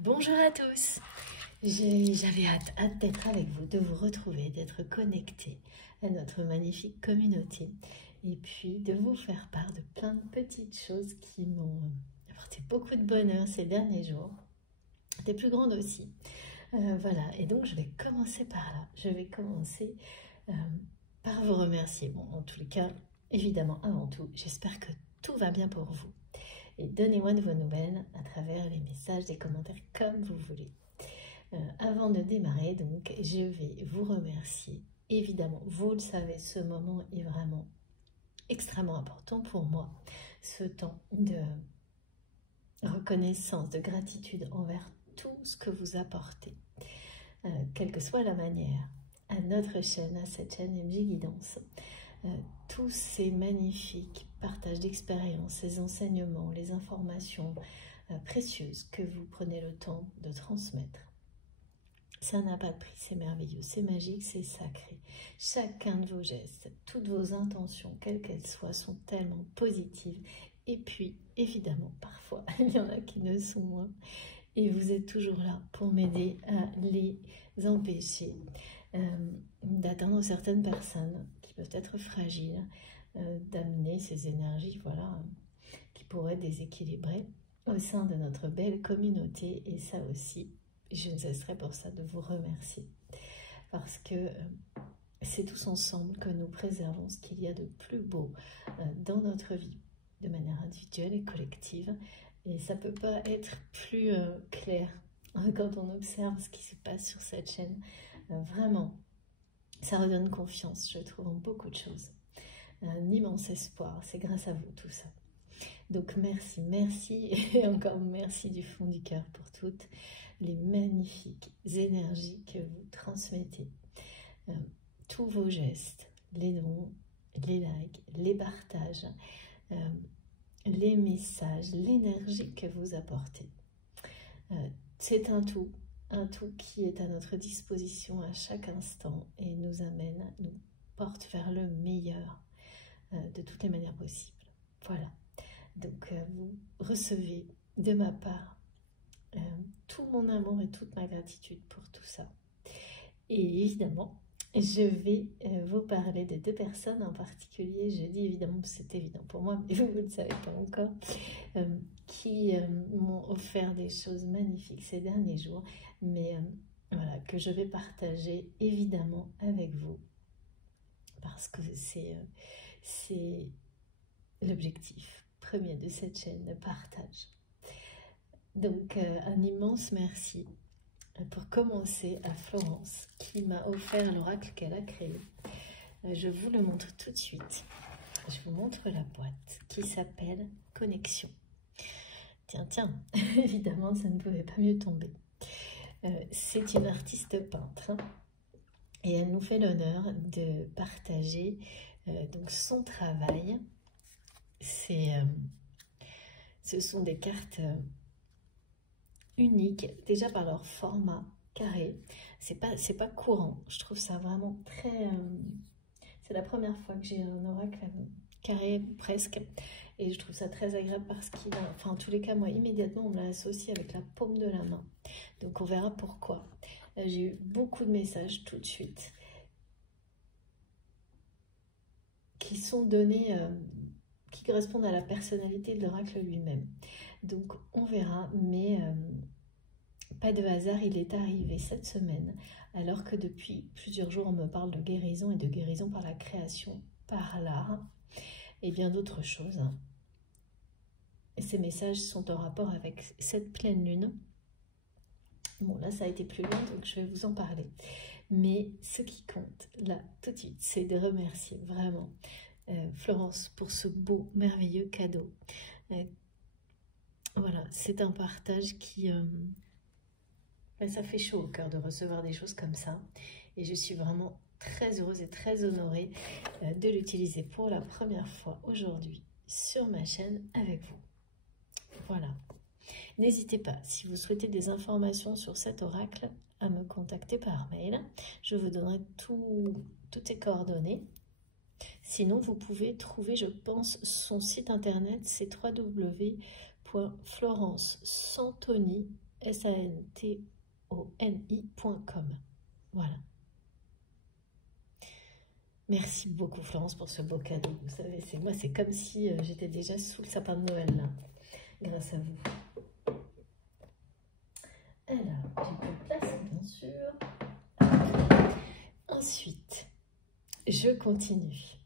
Bonjour à tous. J'avais hâte d'être avec vous, de vous retrouver, d'être connecté à notre magnifique communauté et puis de vous faire part de plein de petites choses qui m'ont apporté beaucoup de bonheur ces derniers jours, des plus grandes aussi. Voilà, et donc je vais commencer par là. Je vais commencer par vous remercier. Bon, en tous les cas, évidemment, avant tout, j'espère que tout va bien pour vous. Et donnez-moi de vos nouvelles à travers les messages, des commentaires, comme vous voulez. Avant de démarrer, donc, je vais vous remercier. Évidemment, vous le savez, ce moment est vraiment extrêmement important pour moi. Ce temps de reconnaissance, de gratitude envers tout ce que vous apportez, quelle que soit la manière, à notre chaîne, à cette chaîne MJ Guidance. Tous ces magnifiques partages d'expériences, ces enseignements, les informations précieuses que vous prenez le temps de transmettre. Ça n'a pas de prix, c'est merveilleux, c'est magique, c'est sacré. Chacun de vos gestes, toutes vos intentions, quelles qu'elles soient, sont tellement positives. Et puis, évidemment, parfois, il y en a qui ne sont moins. Et vous êtes toujours là pour m'aider à les empêcher d'atteindre certaines personnes qui peuvent être fragiles, d'amener ces énergies, voilà, qui pourraient déséquilibrer au sein de notre belle communauté. Et ça aussi, je ne cesserai pour ça de vous remercier, parce que c'est tous ensemble que nous préservons ce qu'il y a de plus beau dans notre vie, de manière individuelle et collective. Et ça ne peut pas être plus clair quand on observe ce qui se passe sur cette chaîne. Vraiment, ça redonne confiance, je trouve, en beaucoup de choses. Un immense espoir, c'est grâce à vous tout ça. Donc merci, merci et encore merci du fond du cœur pour toutes les magnifiques énergies que vous transmettez. Tous vos gestes, les dons, les likes, les partages, les messages, l'énergie que vous apportez. C'est un tout qui est à notre disposition à chaque instant et nous amène, nous porte vers le meilleur de toutes les manières possibles. Voilà, donc vous recevez de ma part tout mon amour et toute ma gratitude pour tout ça. Et évidemment, je vais vous parler de deux personnes en particulier. Je dis évidemment, c'est évident pour moi, mais vous ne le savez pas encore, qui m'ont offert des choses magnifiques ces derniers jours, mais voilà, que je vais partager évidemment avec vous, parce que c'est l'objectif premier de cette chaîne, de partage. Donc, un immense merci pour commencer à Florence, qui m'a offert l'oracle qu'elle a créé. Je vous le montre tout de suite. Je vous montre la boîte qui s'appelle Connexion. Tiens, évidemment, ça ne pouvait pas mieux tomber. C'est une artiste peintre et elle nous fait l'honneur de partager donc son travail. Ce sont des cartes uniques, déjà par leur format carré. C'est pas courant, je trouve ça vraiment très... c'est la première fois que j'ai un oracle carré presque, et je trouve ça très agréable parce qu'il a, enfin en tous les cas moi immédiatement on me l'a associé avec la paume de la main, donc on verra pourquoi. J'ai eu beaucoup de messages tout de suite qui sont donnés, qui correspondent à la personnalité de l'oracle lui-même, donc on verra, mais pas de hasard, il est arrivé cette semaine, alors que depuis plusieurs jours on me parle de guérison et de guérison par la création, par l'art et bien d'autres choses. Et ces messages sont en rapport avec cette pleine lune. Bon, là ça a été plus long, donc je vais vous en parler. Mais ce qui compte, là, tout de suite, c'est de remercier vraiment Florence pour ce beau, merveilleux cadeau. Voilà, c'est un partage qui... ça fait chaud au cœur de recevoir des choses comme ça. Et je suis vraiment très heureuse et très honorée de l'utiliser pour la première fois aujourd'hui sur ma chaîne avec vous. Voilà. N'hésitez pas, si vous souhaitez des informations sur cet oracle, à me contacter par mail. Je vous donnerai toutes ses coordonnées. Sinon, vous pouvez trouver, je pense, son site internet, c'est www.florencesantoni.com. santoni.com. Voilà. Merci beaucoup Florence pour ce beau cadeau. Vous savez, c'est comme si j'étais déjà sous le sapin de Noël là, grâce à vous. Alors, j'ai peu de place bien sûr. Ensuite, je continue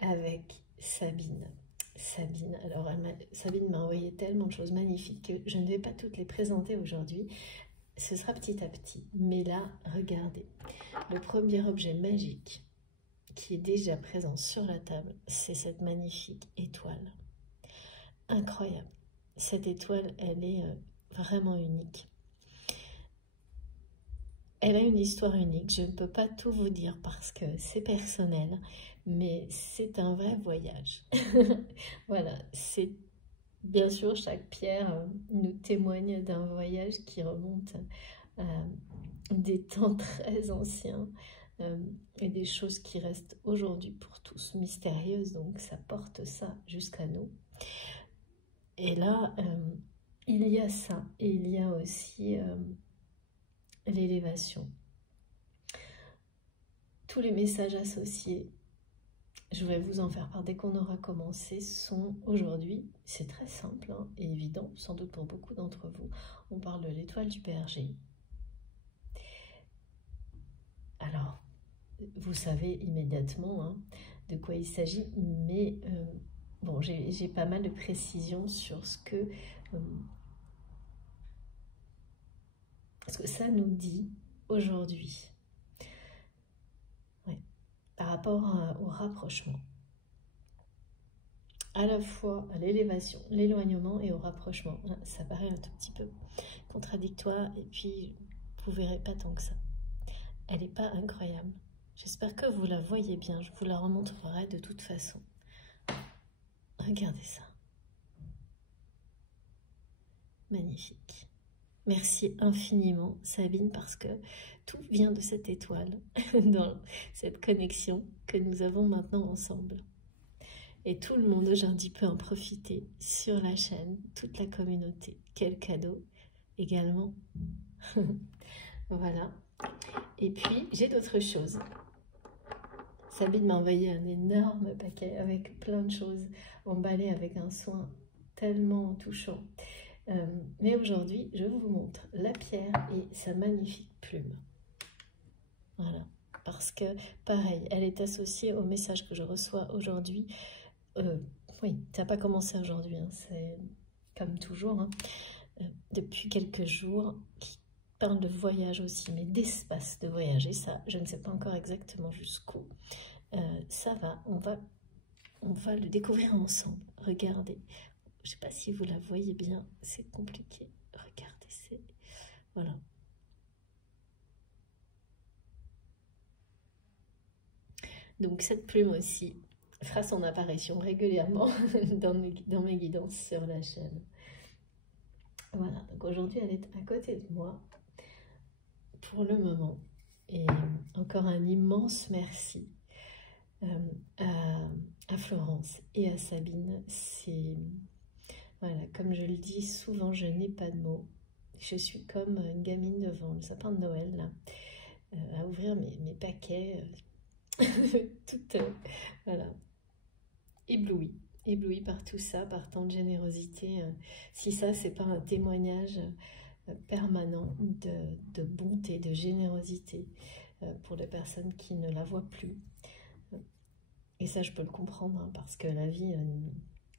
avec Sabine. Sabine m'a envoyé tellement de choses magnifiques que je ne vais pas toutes les présenter aujourd'hui. Ce sera petit à petit. Mais là, regardez. Le premier objet magique qui est déjà présent sur la table, c'est cette magnifique étoile. Incroyable. Cette étoile, elle est vraiment unique. Elle a une histoire unique. Je ne peux pas tout vous dire parce que c'est personnel, mais c'est un vrai voyage. Voilà, c'est bien sûr chaque pierre nous témoigne d'un voyage qui remonte à des temps très anciens et des choses qui restent aujourd'hui pour tous mystérieuses. Donc ça porte ça jusqu'à nous. Et là, il y a ça et il y a aussi l'élévation. Tous les messages associés, je vais vous en faire part dès qu'on aura commencé, sont aujourd'hui, c'est très simple hein, et évident, sans doute pour beaucoup d'entre vous. On parle de l'étoile du berger. Alors, vous savez immédiatement hein, de quoi il s'agit, mais bon, j'ai pas mal de précisions sur ce que ça nous dit aujourd'hui. Ouais. Par rapport au rapprochement. À la fois à l'élévation, l'éloignement et au rapprochement. Ça paraît un tout petit peu contradictoire et puis vous verrez pas tant que ça. Elle n'est pas incroyable. J'espère que vous la voyez bien. Je vous la remontrerai de toute façon. Regardez ça. Magnifique. Merci infiniment Sabine parce que tout vient de cette étoile, dans cette connexion que nous avons maintenant ensemble. Et tout le monde aujourd'hui peut en profiter sur la chaîne, toute la communauté. Quel cadeau également. Voilà. Et puis, j'ai d'autres choses. Sabine m'a envoyé un énorme paquet avec plein de choses emballées avec un soin tellement touchant. Mais aujourd'hui, je vous montre la pierre et sa magnifique plume. Voilà. Parce que, pareil, elle est associée au message que je reçois aujourd'hui. Oui, ça n'a pas commencé aujourd'hui, hein, c'est comme toujours, hein, depuis quelques jours, qui parle de voyage aussi, mais d'espace de voyage, et ça, je ne sais pas encore exactement jusqu'où. Ça va, on va le découvrir ensemble. Regardez, je ne sais pas si vous la voyez bien, c'est compliqué. Regardez, c'est... Voilà. Donc cette plume aussi fera son apparition régulièrement dans mes guidances sur la chaîne. Voilà, donc aujourd'hui elle est à côté de moi pour le moment. Et encore un immense merci à Florence et à Sabine. C'est... Voilà, comme je le dis souvent, je n'ai pas de mots. Je suis comme une gamine devant le sapin de Noël, là, à ouvrir mes paquets, toute, voilà, éblouie par tout ça, par tant de générosité. Si ça, c'est pas un témoignage permanent de bonté, de générosité pour les personnes qui ne la voient plus. Et ça, je peux le comprendre, hein, parce que la vie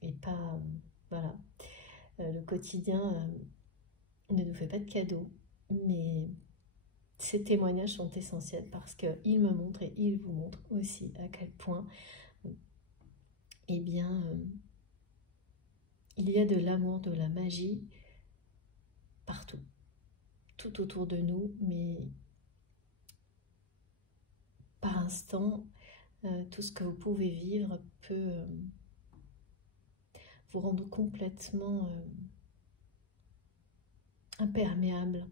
n'est pas... voilà. Le quotidien ne nous fait pas de cadeaux, mais ces témoignages sont essentiels parce qu'ils me montrent et ils vous montrent aussi à quel point eh bien, il y a de l'amour, de la magie partout, tout autour de nous, mais par instant, tout ce que vous pouvez vivre peut vous rendre complètement imperméable,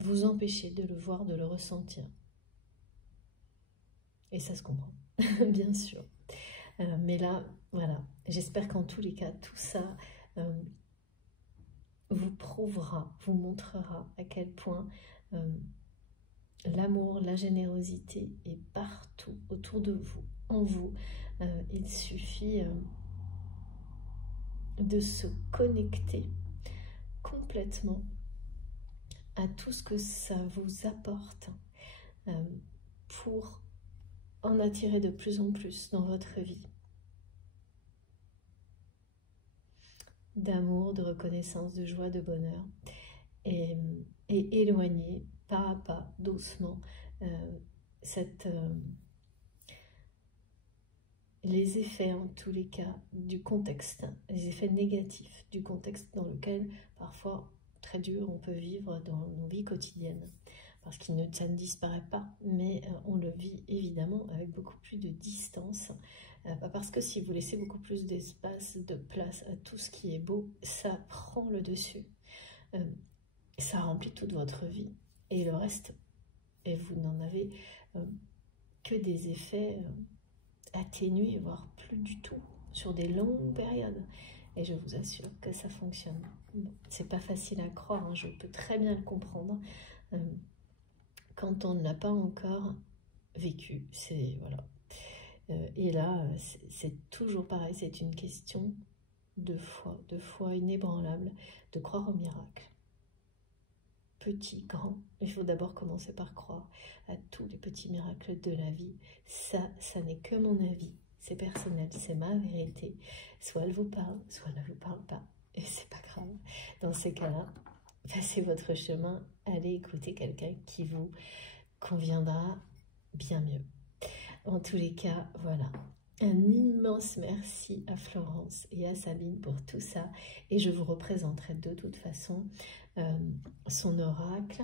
vous empêcher de le voir, de le ressentir. Et ça se comprend, bien sûr. Mais là, voilà, j'espère qu'en tous les cas, tout ça vous prouvera, vous montrera à quel point l'amour, la générosité est partout autour de vous, en vous. Il suffit de se connecter complètement à tout ce que ça vous apporte pour en attirer de plus en plus dans votre vie. D'amour, de reconnaissance, de joie, de bonheur. Et éloigner pas à pas, doucement, les effets en tous les cas du contexte, les effets négatifs du contexte dans lequel parfois très dur on peut vivre dans nos vies quotidiennes. Parce que ça ne disparaît pas, mais on le vit évidemment avec beaucoup plus de distance. Parce que si vous laissez beaucoup plus d'espace, de place à tout ce qui est beau, ça prend le dessus. Ça remplit toute votre vie. Et le reste, et vous n'en avez que des effets atténués, voire plus du tout, sur des longues périodes. Et je vous assure que ça fonctionne. Bon, c'est pas facile à croire, hein, je peux très bien le comprendre. Quand on ne l'a pas encore vécu, c'est voilà. Et là, c'est toujours pareil, c'est une question de foi inébranlable, de croire au miracle. Petit, grand, il faut d'abord commencer par croire à tous les petits miracles de la vie. Ça n'est que mon avis, c'est personnel, c'est ma vérité. Soit elle vous parle, soit elle ne vous parle pas. Et c'est pas grave. Dans ces cas-là, passez votre chemin, allez écouter quelqu'un qui vous conviendra bien mieux. En tous les cas, voilà. Un immense merci à Florence et à Sabine pour tout ça. Et je vous représenterai de toute façon son oracle,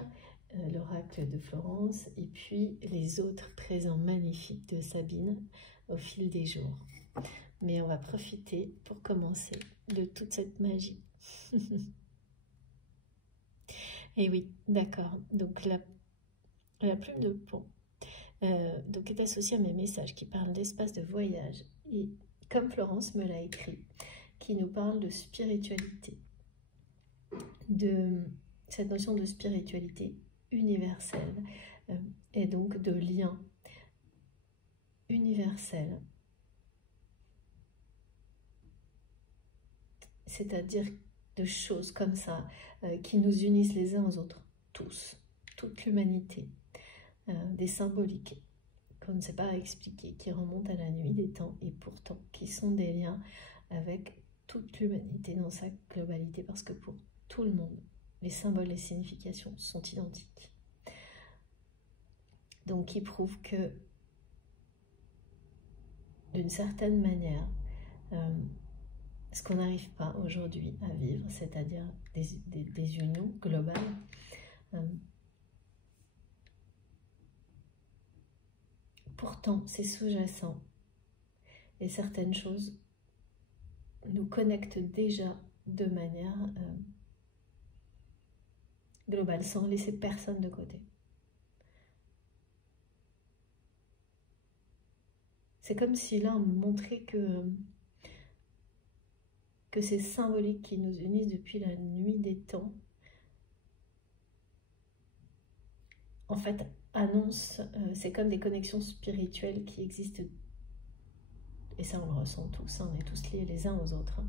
l'oracle de Florence, et puis les autres présents magnifiques de Sabine au fil des jours. Mais on va profiter pour commencer de toute cette magie. Et oui, d'accord. Donc la plume de plomb donc est associée à mes messages qui parlent d'espace de voyage. Et comme Florence me l'a écrit, qui nous parle de spiritualité, de cette notion de spiritualité universelle et donc de lien universel, c'est-à-dire de choses comme ça qui nous unissent les uns aux autres, tous, toute l'humanité, des symboliques qu'on ne sait pas expliquer, qui remontent à la nuit des temps et pourtant qui sont des liens avec toute l'humanité dans sa globalité, parce que pour tout le monde, les symboles, les significations sont identiques. Donc qui prouve que d'une certaine manière, ce qu'on n'arrive pas aujourd'hui à vivre, c'est-à-dire des unions globales, pourtant c'est sous-jacent et certaines choses nous connectent déjà de manière globale, sans laisser personne de côté. C'est comme si là on montrait que ces symboliques qui nous unissent depuis la nuit des temps, en fait, annoncent, c'est comme des connexions spirituelles qui existent, et ça on le ressent tous, hein, on est tous liés les uns aux autres, hein,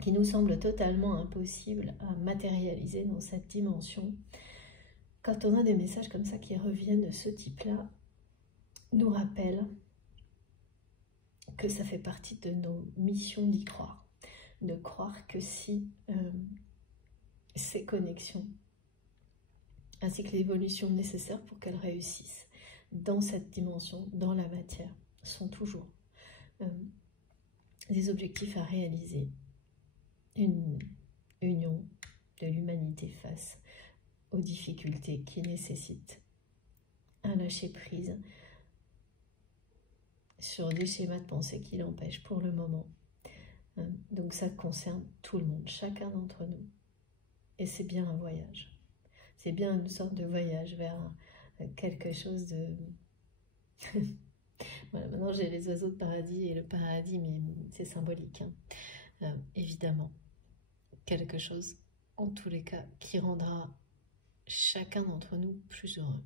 qui nous semblent totalement impossibles à matérialiser dans cette dimension. Quand on a des messages comme ça qui reviennent de ce type-là, nous rappellent que ça fait partie de nos missions d'y croire, de croire que si ces connexions, ainsi que l'évolution nécessaire pour qu'elles réussissent dans cette dimension, dans la matière, sont toujours des objectifs à réaliser, une union de l'humanité face aux difficultés qui nécessitent un lâcher-prise sur des schémas de pensée qui l'empêchent pour le moment. Donc ça concerne tout le monde, chacun d'entre nous. Et c'est bien un voyage. C'est bien une sorte de voyage vers quelque chose de... Voilà, maintenant j'ai les oiseaux de paradis et le paradis, mais c'est symbolique, hein, évidemment. quelque chose, en tous les cas, qui rendra chacun d'entre nous plus heureux,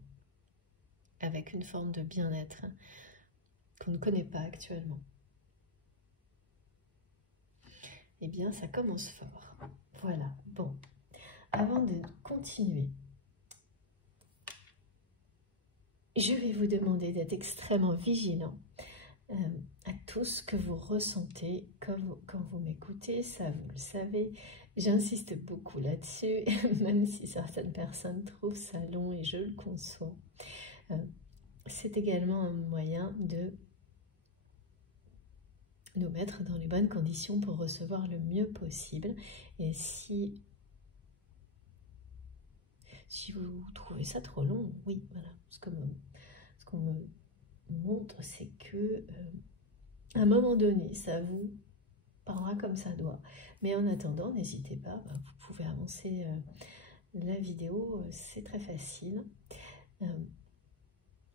avec une forme de bien-être qu'on ne connaît pas actuellement. Eh bien, ça commence fort. Voilà, bon. Avant de continuer, je vais vous demander d'être extrêmement vigilant à tout ce que vous ressentez quand vous m'écoutez, ça vous le savez. J'insiste beaucoup là-dessus, même si certaines personnes trouvent ça long et je le conçois. C'est également un moyen de nous mettre dans les bonnes conditions pour recevoir le mieux possible. Et si vous trouvez ça trop long, oui, voilà. Ce qu'on me montre, c'est que à un moment donné, ça vous parlera comme ça doit. Mais en attendant, n'hésitez pas, vous pouvez avancer la vidéo, c'est très facile.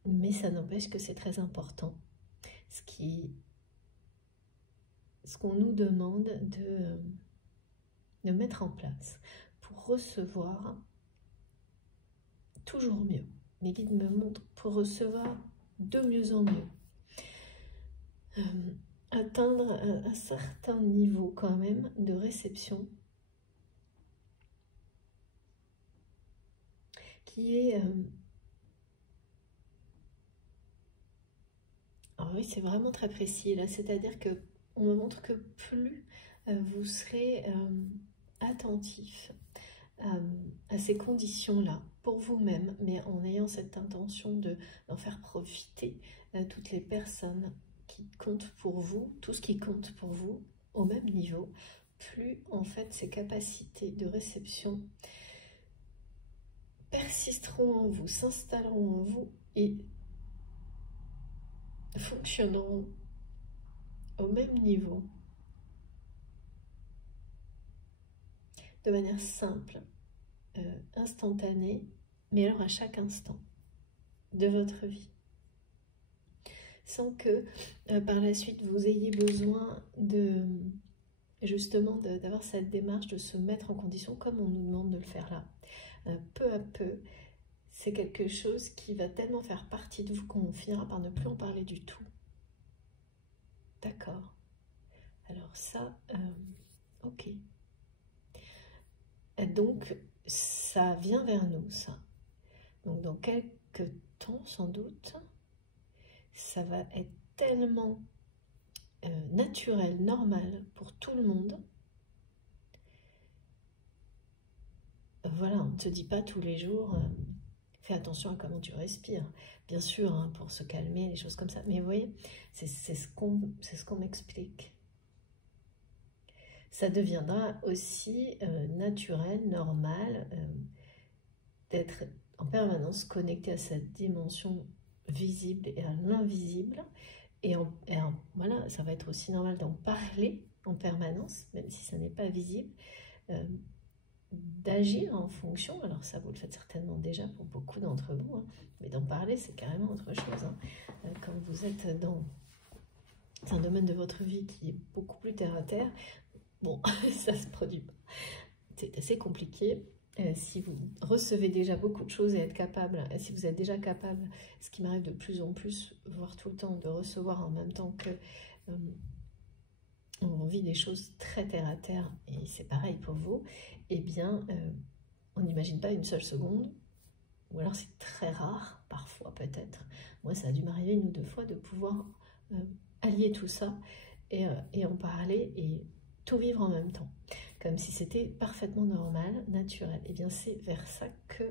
Mais ça n'empêche que c'est très important. Ce qu'on nous demande de mettre en place pour recevoir toujours mieux. Mes guides me montrent pour recevoir de mieux en mieux. Atteindre un certain niveau quand même de réception qui est... alors oui, c'est vraiment très précis là, c'est-à-dire que on me montre que plus vous serez attentif à ces conditions-là pour vous-même, mais en ayant cette intention d'en faire profiter toutes les personnes qui comptent pour vous, tout ce qui compte pour vous au même niveau, plus en fait ces capacités de réception persisteront en vous, s'installeront en vous et fonctionneront au même niveau, de manière simple, instantanée, mais alors à chaque instant de votre vie. Sans que par la suite vous ayez besoin justement d'avoir cette démarche de se mettre en condition comme on nous demande de le faire là. Peu à peu, c'est quelque chose qui va tellement faire partie de vous qu'on finira par ne plus en parler du tout. D'accord. Alors ça, ok. Et donc, ça vient vers nous, ça. Donc, dans quelques temps, sans doute, ça va être tellement naturel, normal pour tout le monde. Voilà, on ne te dit pas tous les jours, fais attention à comment tu respires. Bien sûr, hein, pour se calmer, les choses comme ça. Mais vous voyez, c'est ce qu'on m'explique. Ça deviendra aussi naturel, normal, d'être en permanence connecté à cette dimension visible et à l'invisible. Et voilà, ça va être aussi normal d'en parler en permanence, même si ça n'est pas visible, d'agir en fonction. Alors ça, vous le faites certainement déjà pour beaucoup d'entre vous, hein, mais d'en parler, c'est carrément autre chose. Hein. Quand vous êtes dans un domaine de votre vie qui est beaucoup plus terre à terre, bon, ça se produit pas. C'est assez compliqué. Si vous recevez déjà beaucoup de choses et êtes capable, si vous êtes déjà capable, ce qui m'arrive de plus en plus, voire tout le temps, de recevoir en même temps que on vit des choses très terre à terre, et c'est pareil pour vous, eh bien, on n'imagine pas une seule seconde, ou alors c'est très rare, parfois peut-être. Moi, ça a dû m'arriver 1 ou 2 fois de pouvoir allier tout ça et en parler et tout vivre en même temps, comme si c'était parfaitement normal, naturel. Et bien c'est vers ça que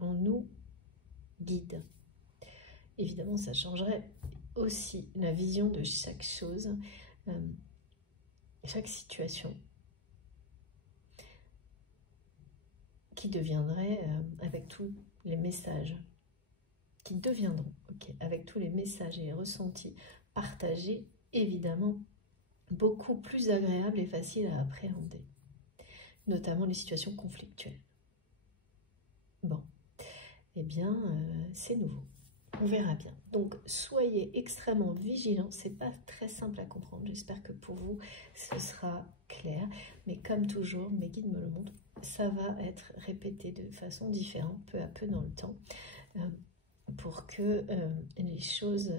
on nous guide. Évidemment, ça changerait aussi la vision de chaque chose, chaque situation, qui deviendrait, avec tous les messages, qui deviendront, ok, avec tous les messages et les ressentis partagés, évidemment, beaucoup plus agréable et facile à appréhender, notamment les situations conflictuelles. Bon, eh bien, c'est nouveau. On verra bien. Donc, soyez extrêmement vigilants. C'est pas très simple à comprendre. J'espère que pour vous, ce sera clair. Mais comme toujours, mes guides me le montrent, ça va être répété de façon différente, peu à peu dans le temps, pour que les choses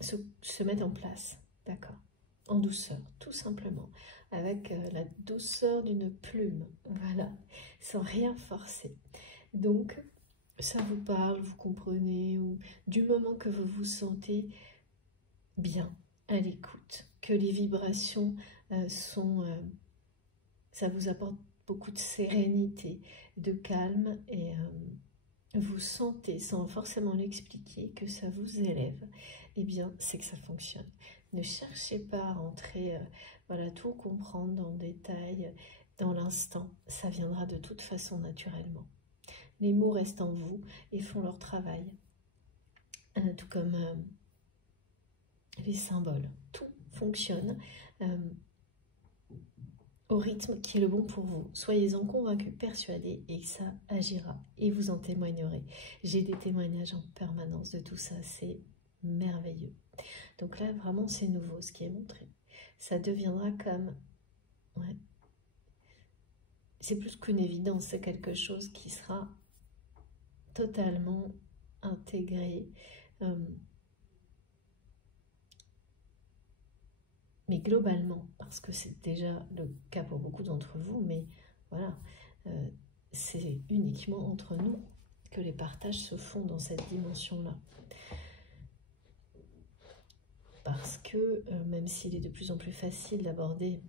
se mettent en place. D'accord? En douceur, tout simplement, avec la douceur d'une plume, voilà, sans rien forcer. Donc, ça vous parle, vous comprenez, ou du moment que vous vous sentez bien, à l'écoute, que les vibrations ça vous apporte beaucoup de sérénité, de calme, et vous sentez, sans forcément l'expliquer, que ça vous élève, eh bien, c'est que ça fonctionne. Ne cherchez pas à rentrer, voilà, tout comprendre dans le détail, dans l'instant. Ça viendra de toute façon naturellement. Les mots restent en vous et font leur travail. Tout comme les symboles. Tout fonctionne au rythme qui est le bon pour vous. Soyez-en convaincus, persuadés, et ça agira. Et vous en témoignerez. J'ai des témoignages en permanence de tout ça. C'est merveilleux. Donc là, vraiment, c'est nouveau ce qui est montré. Ça deviendra comme... Ouais, c'est plus qu'une évidence, c'est quelque chose qui sera totalement intégré. Mais globalement, parce que c'est déjà le cas pour beaucoup d'entre vous, mais voilà, c'est uniquement entre nous que les partages se font dans cette dimension-là. Parce que même s'il est de plus en plus facile d'aborder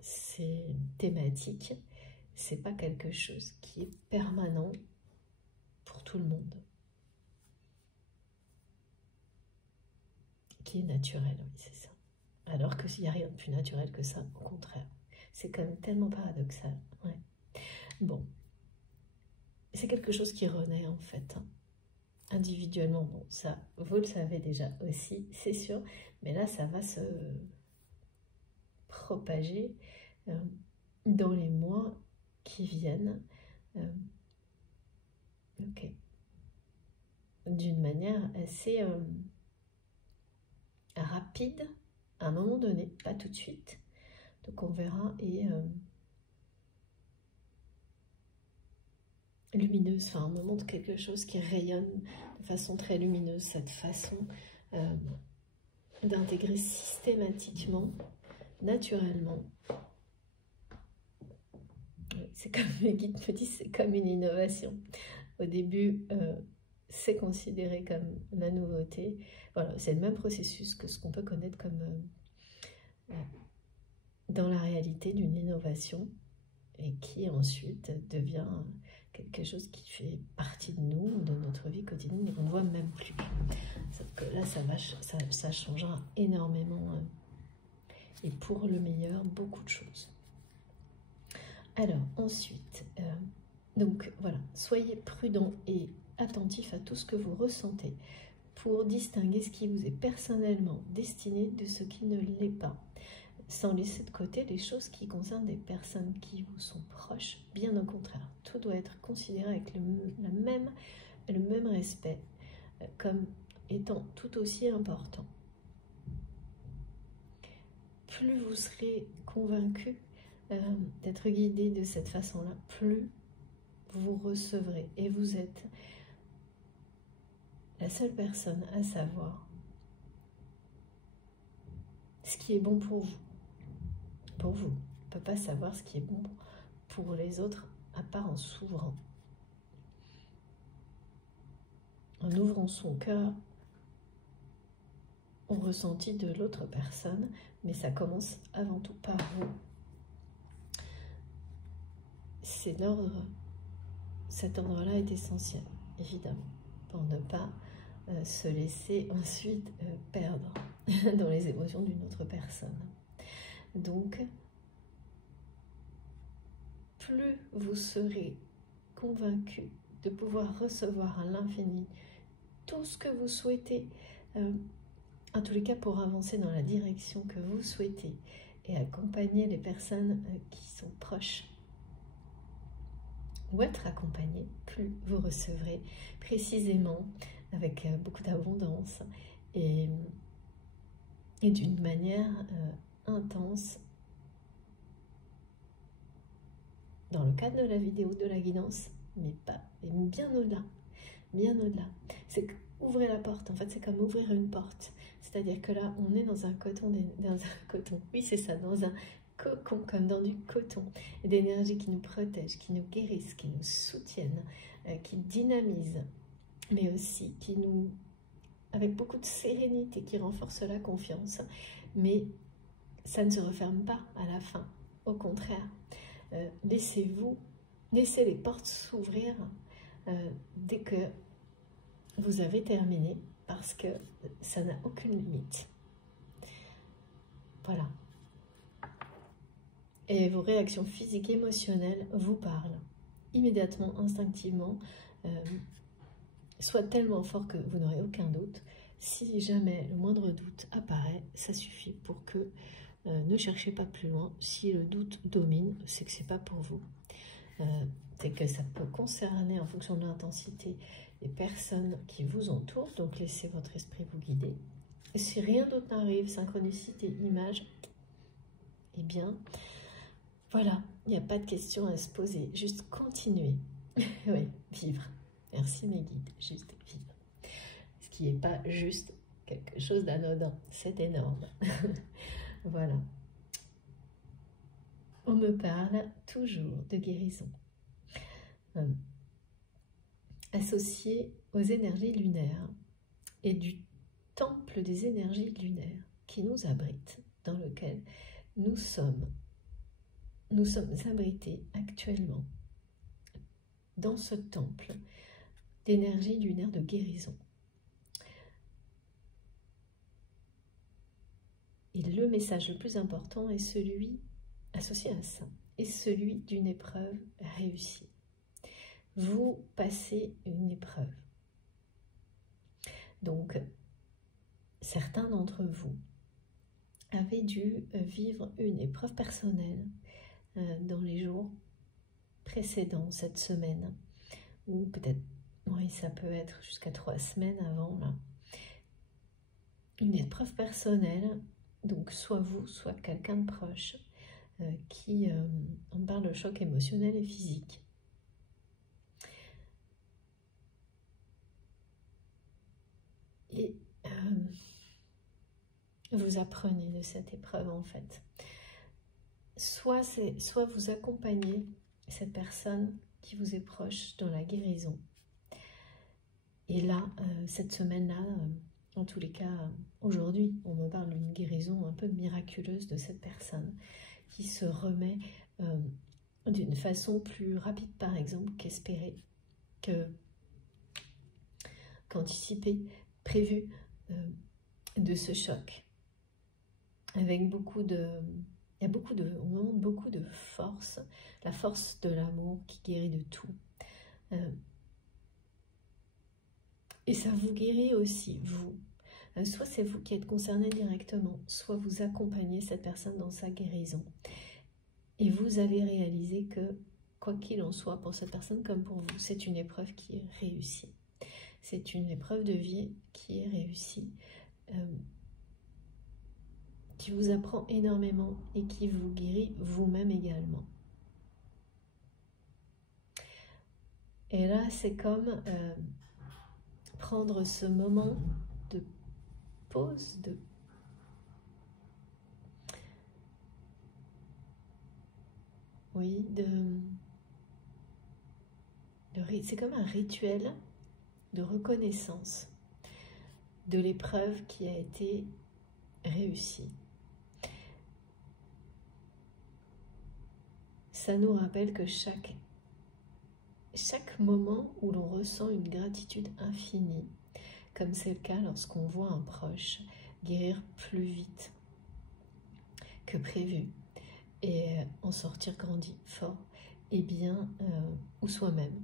ces thématiques, c'est pas quelque chose qui est permanent pour tout le monde. Qui est naturel, oui, c'est ça. Alors qu'il n'y a rien de plus naturel que ça, au contraire. C'est quand même tellement paradoxal. Ouais. Bon. C'est quelque chose qui renaît, en fait. Hein. Individuellement, bon, ça, vous le savez déjà aussi, c'est sûr. Mais là, ça va se propager dans les mois qui viennent. Ok. D'une manière assez rapide, à un moment donné, pas tout de suite. Donc on verra, et lumineuse, enfin on me montre quelque chose qui rayonne de façon très lumineuse, cette façon d'intégrer systématiquement, naturellement. C'est comme mes guides me disent, c'est comme une innovation. Au début, c'est considéré comme la nouveauté. Voilà, c'est le même processus que ce qu'on peut connaître comme dans la réalité d'une innovation, et qui ensuite devient quelque chose qui fait partie de nous, de notre vie quotidienne, et qu'on ne voit même plus. Sauf que là, ça changera énormément, et pour le meilleur, beaucoup de choses. Alors, ensuite, donc voilà, soyez prudents et attentifs à tout ce que vous ressentez pour distinguer ce qui vous est personnellement destiné de ce qui ne l'est pas, sans laisser de côté les choses qui concernent des personnes qui vous sont proches. Bien au contraire, tout doit être considéré avec le même respect, comme étant tout aussi important. Plus vous serez convaincu d'être guidé de cette façon-là, plus vous recevrez, et vous êtes la seule personne à savoir ce qui est bon pour vous. Pour vous, on ne peut pas savoir ce qui est bon pour les autres à part en s'ouvrant. En ouvrant son cœur au ressenti de l'autre personne, mais ça commence avant tout par vous. C'est l'ordre, cet ordre-là est essentiel, évidemment, pour ne pas se laisser ensuite perdre dans les émotions d'une autre personne. Donc, plus vous serez convaincu de pouvoir recevoir à l'infini tout ce que vous souhaitez, en tous les cas pour avancer dans la direction que vous souhaitez et accompagner les personnes qui sont proches ou être accompagné, plus vous recevrez précisément, avec beaucoup d'abondance et d'une manière intense. Dans le cadre de la vidéo de la guidance, mais bien au-delà, bien au-delà. C'est ouvrir la porte, en fait c'est comme ouvrir une porte, c'est-à-dire que là on est dans un coton, oui c'est ça, dans un cocon, comme dans du coton, d'énergie qui nous protège, qui nous guérissent, qui nous soutiennent, qui dynamise, mais aussi qui nous, avec beaucoup de sérénité, qui renforce la confiance, mais ça ne se referme pas à la fin, au contraire. Laissez les portes s'ouvrir dès que vous avez terminé, parce que ça n'a aucune limite. Voilà. Et vos réactions physiques et émotionnelles vous parlent immédiatement, instinctivement, soit tellement fort que vous n'aurez aucun doute. Si jamais le moindre doute apparaît, ça suffit pour que ne cherchez pas plus loin. Si le doute domine, c'est que c'est pas pour vous. C'est que ça peut concerner, en fonction de l'intensité, les personnes qui vous entourent. Donc laissez votre esprit vous guider. Et si rien d'autre n'arrive, synchronicité, image, eh bien, voilà, il n'y a pas de question à se poser. Juste continuer. Oui, vivre. Merci mes guides, juste vivre. Ce qui n'est pas juste quelque chose d'anodin, c'est énorme. Voilà. On me parle toujours de guérison. Associé aux énergies lunaires et du temple des énergies lunaires qui nous abrite, dans lequel nous sommes abrités actuellement dans ce temple d'énergie lunaire de guérison. Et le message le plus important est celui associé à ça, est celui d'une épreuve réussie. Vous passez une épreuve. Donc, certains d'entre vous avaient dû vivre une épreuve personnelle dans les jours précédents, cette semaine, ou peut-être, oui, ça peut être jusqu'à 3 semaines avant, là. Une épreuve personnelle, donc soit vous, soit quelqu'un de proche, qui en parle de choc émotionnel et physique. Et vous apprenez de cette épreuve en fait. Soit vous accompagnez cette personne qui vous est proche dans la guérison. Et là, cette semaine-là, en tous les cas, aujourd'hui, on me parle d'une guérison un peu miraculeuse de cette personne qui se remet d'une façon plus rapide, par exemple, qu'espérée, qu'anticipée, prévue de ce choc. Avec on demande beaucoup de force, la force de l'amour qui guérit de tout. Et ça vous guérit aussi, vous. Soit c'est vous qui êtes concerné directement, soit vous accompagnez cette personne dans sa guérison. Et vous allez réaliser que, quoi qu'il en soit, pour cette personne comme pour vous, c'est une épreuve qui est réussie. C'est une épreuve de vie qui est réussie, qui vous apprend énormément et qui vous guérit vous-même également. Et là, c'est comme prendre ce moment de pause, c'est comme un rituel de reconnaissance de l'épreuve qui a été réussie. Ça nous rappelle que chaque moment où l'on ressent une gratitude infinie, comme c'est le cas lorsqu'on voit un proche guérir plus vite que prévu et en sortir grandi, fort, et bien, ou soi-même,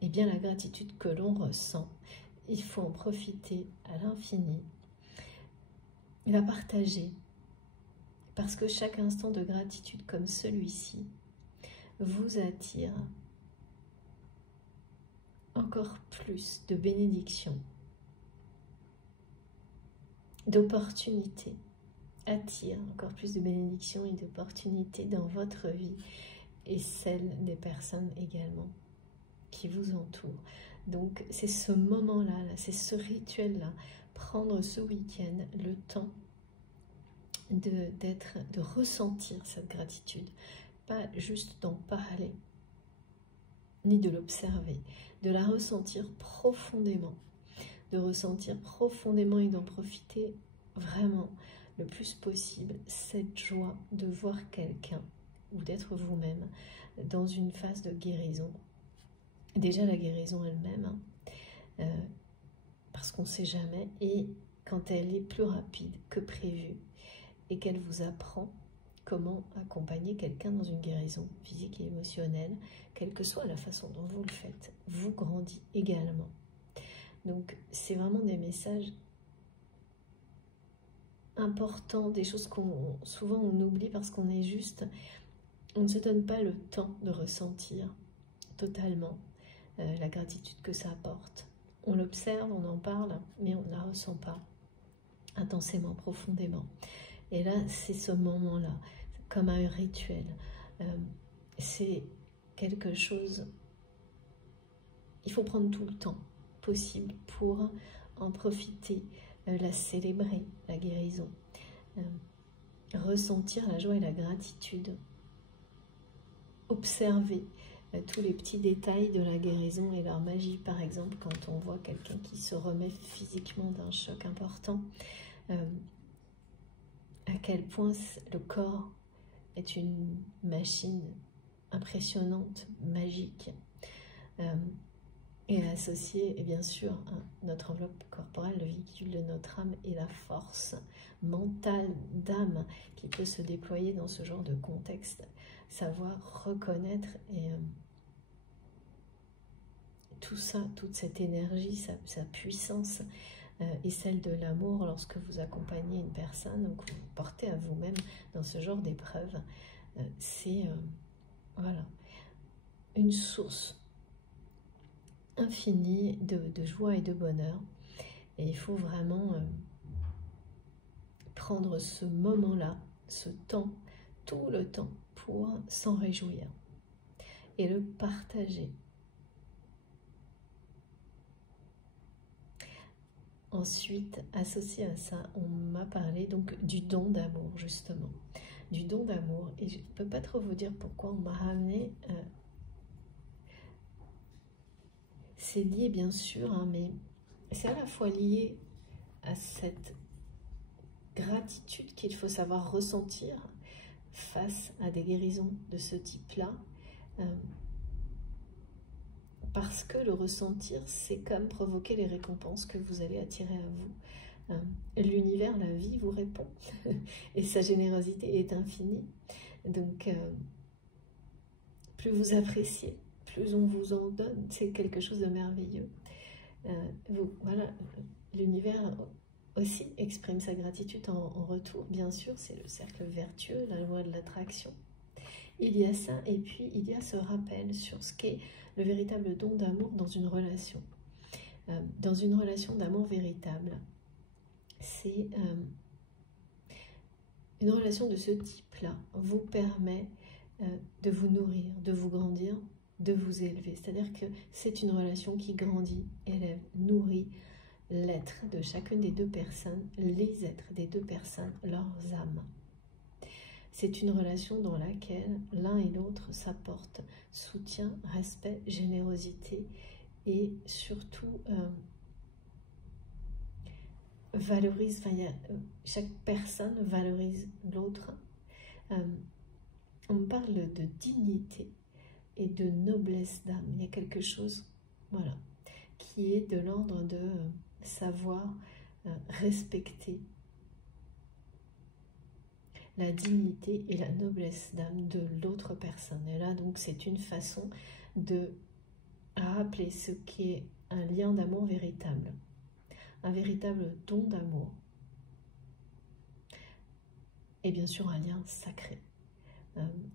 et bien la gratitude que l'on ressent, il faut en profiter à l'infini, la partager, parce que chaque instant de gratitude comme celui-ci vous attire encore plus de bénédictions, d'opportunités, attire encore plus de bénédictions et d'opportunités dans votre vie et celle des personnes également qui vous entourent. Donc c'est ce moment-là, c'est ce rituel-là, prendre ce week-end le temps de ressentir cette gratitude, pas juste d'en parler, ni de l'observer, de la ressentir profondément, et d'en profiter vraiment le plus possible, cette joie de voir quelqu'un ou d'être vous-même dans une phase de guérison. Déjà la guérison elle-même, parce qu'on ne sait jamais, et quand elle est plus rapide que prévu, et qu'elle vous apprend comment accompagner quelqu'un dans une guérison physique et émotionnelle, quelle que soit la façon dont vous le faites, vous grandit également. Donc c'est vraiment des messages importants, des choses qu'on souvent on oublie parce qu'on est juste, on ne se donne pas le temps de ressentir totalement la gratitude que ça apporte. On l'observe, on en parle, mais on ne la ressent pas intensément, profondément. Et là, c'est ce moment-là, comme un rituel. C'est quelque chose, il faut prendre tout le temps possible pour en profiter, la célébrer, la guérison, ressentir la joie et la gratitude, observer tous les petits détails de la guérison et leur magie. Par exemple, quand on voit quelqu'un qui se remet physiquement d'un choc important, à quel point le corps est une machine impressionnante, magique, et associée, et bien sûr, à notre enveloppe corporelle, le véhicule de notre âme et la force mentale d'âme qui peut se déployer dans ce genre de contexte, savoir reconnaître et tout ça, toute cette énergie, sa puissance, et celle de l'amour lorsque vous accompagnez une personne ou que vous portez à vous-même dans ce genre d'épreuve, c'est voilà, une source infinie de joie et de bonheur. Et il faut vraiment prendre ce moment-là, ce temps, tout le temps pour s'en réjouir et le partager. Ensuite, associé à ça, on m'a parlé donc du don d'amour, justement. Du don d'amour. Et je ne peux pas trop vous dire pourquoi on m'a ramené. C'est lié, bien sûr, hein, mais c'est à la fois lié à cette gratitude qu'il faut savoir ressentir face à des guérisons de ce type-là. Parce que le ressentir, c'est comme provoquer les récompenses que vous allez attirer à vous. L'univers, la vie vous répond et sa générosité est infinie. Donc, plus vous appréciez, plus on vous en donne. C'est quelque chose de merveilleux. Voilà, l'univers aussi exprime sa gratitude en retour. Bien sûr, c'est le cercle vertueux, la loi de l'attraction. Il y a ça, et puis il y a ce rappel sur ce qu'est le véritable don d'amour dans une relation. Dans une relation d'amour véritable, c'est une relation de ce type-là vous permet de vous nourrir, de vous grandir, de vous élever. C'est-à-dire que c'est une relation qui grandit, élève, nourrit l'être de chacune des deux personnes, les êtres des deux personnes, leurs âmes. C'est une relation dans laquelle l'un et l'autre s'apportent soutien, respect, générosité et surtout valorise, chaque personne valorise l'autre. On me parle de dignité et de noblesse d'âme. Il y a quelque chose, voilà, qui est de l'ordre de savoir respecter la dignité et la noblesse d'âme de l'autre personne. Et là, donc, c'est une façon de rappeler ce qu'est un lien d'amour véritable, un véritable don d'amour, et bien sûr un lien sacré.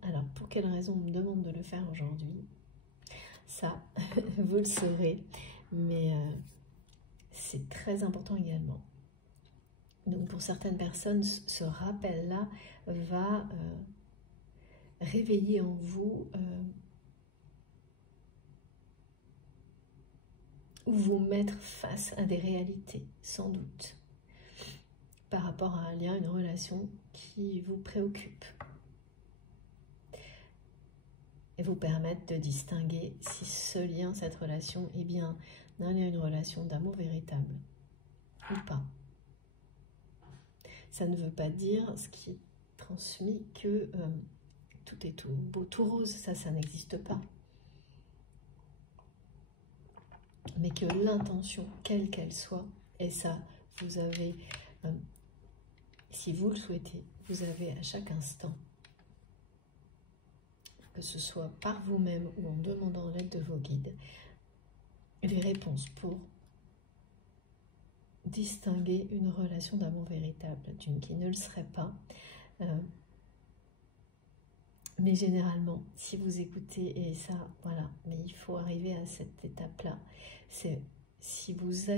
Alors, pour quelle raison on me demande de le faire aujourd'hui? Ça, vous le saurez, mais c'est très important également. Donc, pour certaines personnes, ce rappel-là va réveiller en vous ou vous mettre face à des réalités, sans doute, par rapport à un lien, une relation qui vous préoccupe. Et vous permettre de distinguer si ce lien, cette relation, est bien un lien, une relation d'amour véritable ou pas. Ça ne veut pas dire, ce qui est transmis, que tout est tout beau, tout rose, ça n'existe pas. Mais que l'intention, quelle qu'elle soit, et ça, vous avez, si vous le souhaitez, vous avez à chaque instant, que ce soit par vous-même ou en demandant l'aide de vos guides, les réponses pour distinguer une relation d'amour véritable d'une qui ne le serait pas. Mais généralement, si vous écoutez, et ça, voilà, mais il faut arriver à cette étape-là, c'est si vous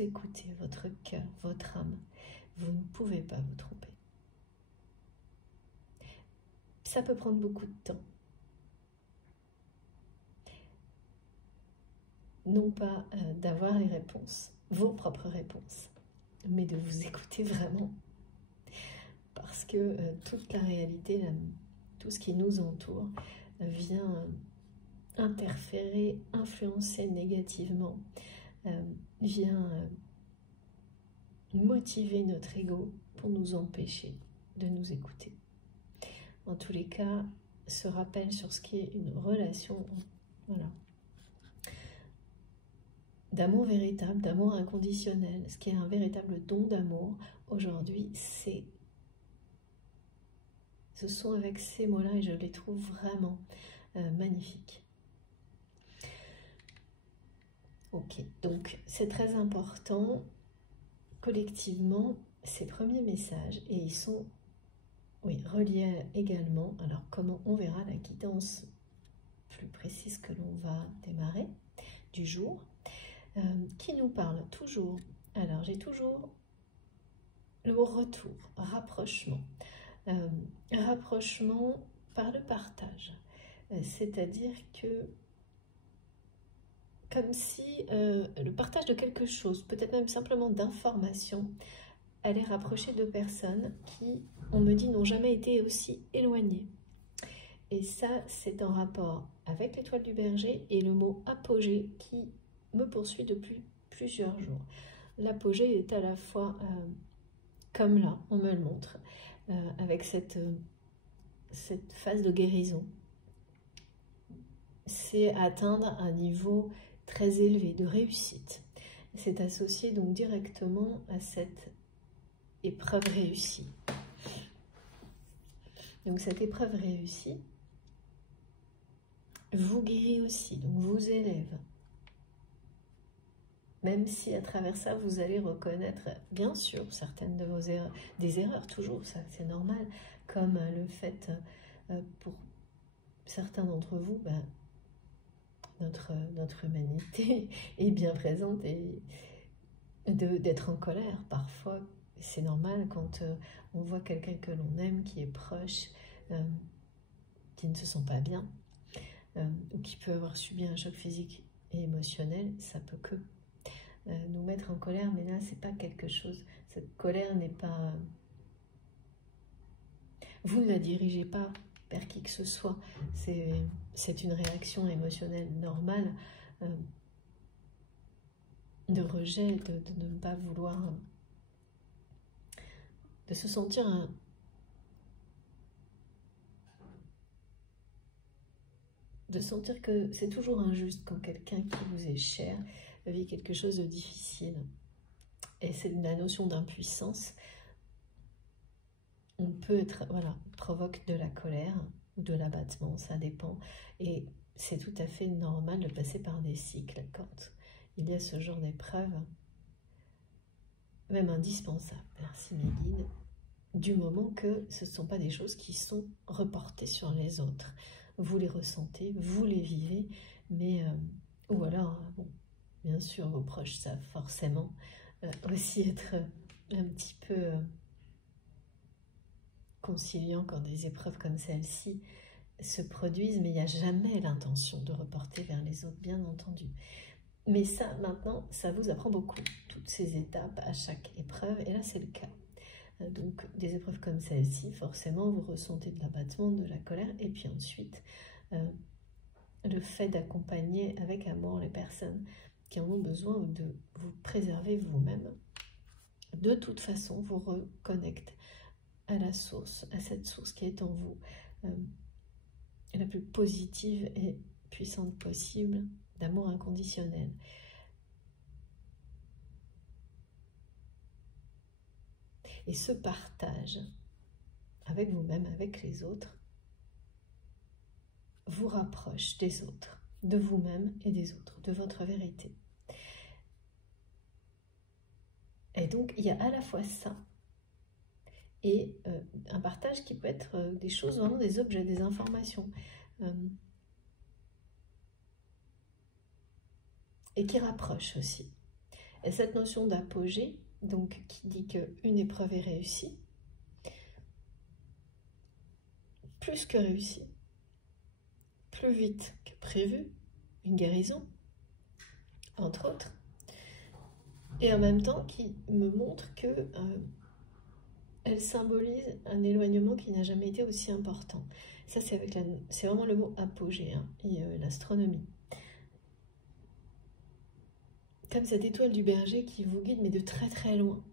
écoutez votre cœur, votre âme, vous ne pouvez pas vous tromper. Ça peut prendre beaucoup de temps. Non pas d'avoir les réponses, vos propres réponses, mais de vous écouter vraiment. Parce que toute la réalité, tout ce qui nous entoure, vient interférer, influencer négativement, vient motiver notre ego pour nous empêcher de nous écouter. En tous les cas, ce rappel sur ce qui est une relation, voilà, d'amour véritable, d'amour inconditionnel, ce qui est un véritable don d'amour, aujourd'hui, ce sont avec ces mots-là, et je les trouve vraiment magnifiques. Ok, donc c'est très important, collectivement, ces premiers messages, et ils sont reliés également, alors comment on verra la guidance plus précise que l'on va démarrer du jour, qui nous parle toujours, alors j'ai toujours le mot retour, rapprochement. Rapprochement par le partage, c'est-à-dire que comme si le partage de quelque chose, peut-être même simplement d'informations, allait rapprocher deux personnes qui, on me dit, n'ont jamais été aussi éloignées. Et ça, c'est en rapport avec l'étoile du berger et le mot apogée qui me poursuit depuis plusieurs jours. L'apogée est à la fois, comme là, on me le montre, avec cette phase de guérison. C'est atteindre un niveau très élevé de réussite. C'est associé donc directement à cette épreuve réussie. Donc cette épreuve réussie vous guérit aussi, donc vous élève. Même si à travers ça, vous allez reconnaître, bien sûr, certaines de vos erreurs, des erreurs toujours, ça c'est normal, comme le fait, pour certains d'entre vous, notre humanité est bien présente et d'être en colère. Parfois, c'est normal quand on voit quelqu'un que l'on aime, qui est proche, qui ne se sent pas bien, ou qui peut avoir subi un choc physique et émotionnel, ça peut que nous mettre en colère, mais là, c'est pas quelque chose, cette colère n'est pas... Vous ne la dirigez pas vers qui que ce soit, c'est une réaction émotionnelle normale de rejet, de ne pas vouloir, de se sentir de sentir que c'est toujours injuste quand quelqu'un qui vous est cher vit quelque chose de difficile. Et c'est la notion d'impuissance. On peut être, voilà, provoque de la colère ou de l'abattement, ça dépend. Et c'est tout à fait normal de passer par des cycles quand il y a ce genre d'épreuve, même indispensable. Merci mes guides. du moment que ce ne sont pas des choses qui sont reportées sur les autres. Vous les ressentez, vous les vivez, mais ou alors, bon, bien sûr, vos proches savent forcément aussi être un petit peu conciliant quand des épreuves comme celle-ci se produisent, mais il n'y a jamais l'intention de reporter vers les autres, bien entendu. Mais ça, maintenant, ça vous apprend beaucoup, toutes ces étapes à chaque épreuve, et là, c'est le cas. Donc, des épreuves comme celle-ci, forcément, vous ressentez de l'abattement, de la colère, et puis ensuite, le fait d'accompagner avec amour les personnes qui en ont besoin ou de vous préserver vous-même, de toute façon, vous reconnecte à la source, à cette source qui est en vous, la plus positive et puissante possible, d'amour inconditionnel. Et ce partage avec vous-même, avec les autres, vous rapproche des autres, de vous-même et des autres, de votre vérité. Et donc, il y a à la fois ça et un partage qui peut être des choses, vraiment des objets, des informations, et qui rapproche aussi. Et cette notion d'apogée, donc qui dit qu'une épreuve est réussie, plus que réussie, plus vite que prévu, une guérison, entre autres, et en même temps qui me montre que elle symbolise un éloignement qui n'a jamais été aussi important. Ça, c'est vraiment le mot apogée, hein, et l'astronomie. Comme cette étoile du berger qui vous guide, mais de très très loin.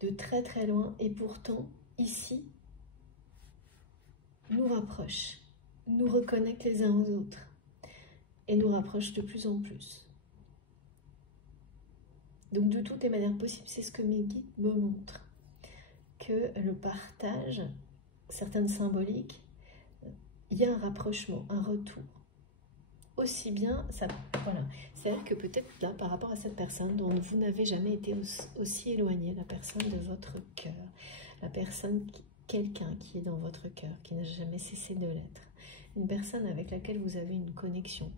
De très très loin, et pourtant, ici, nous rapproche, nous reconnecte les uns aux autres, et nous rapproche de plus en plus. Donc de toutes les manières possibles, c'est ce que mes guides me montrent. Que le partage, certaines symboliques, il y a un rapprochement, un retour. Aussi bien, ça, voilà, c'est-à-dire que peut-être là, par rapport à cette personne dont vous n'avez jamais été aussi éloigné, la personne de votre cœur, la personne, quelqu'un qui est dans votre cœur, qui n'a jamais cessé de l'être, une personne avec laquelle vous avez une connexion,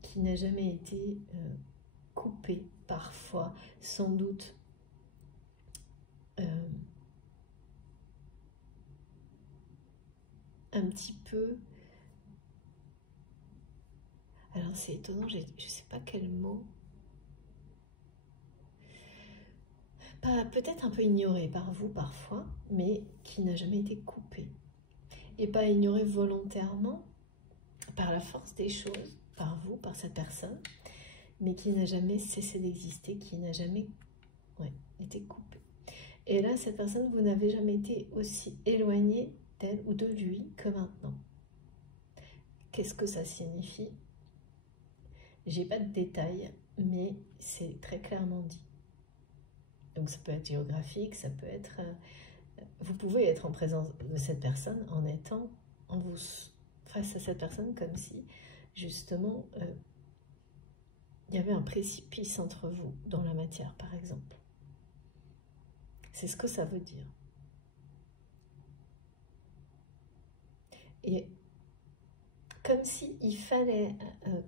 qui n'a jamais été coupée, parfois, sans doute, un petit peu. Alors c'est étonnant, je ne sais pas quel mot. Peut-être un peu ignoré par vous parfois, mais qui n'a jamais été coupé. Et pas ignoré volontairement, par la force des choses, par vous, par cette personne, mais qui n'a jamais cessé d'exister, qui n'a jamais été coupé. Et là, cette personne, vous n'avez jamais été aussi éloigné d'elle ou de lui que maintenant. Qu'est-ce que ça signifie? J'ai pas de détails, mais c'est très clairement dit. Donc ça peut être géographique, ça peut être... vous pouvez être en présence de cette personne en étant face à cette personne comme si, justement, il y avait un précipice entre vous dans la matière, par exemple. C'est ce que ça veut dire. Et comme s'il fallait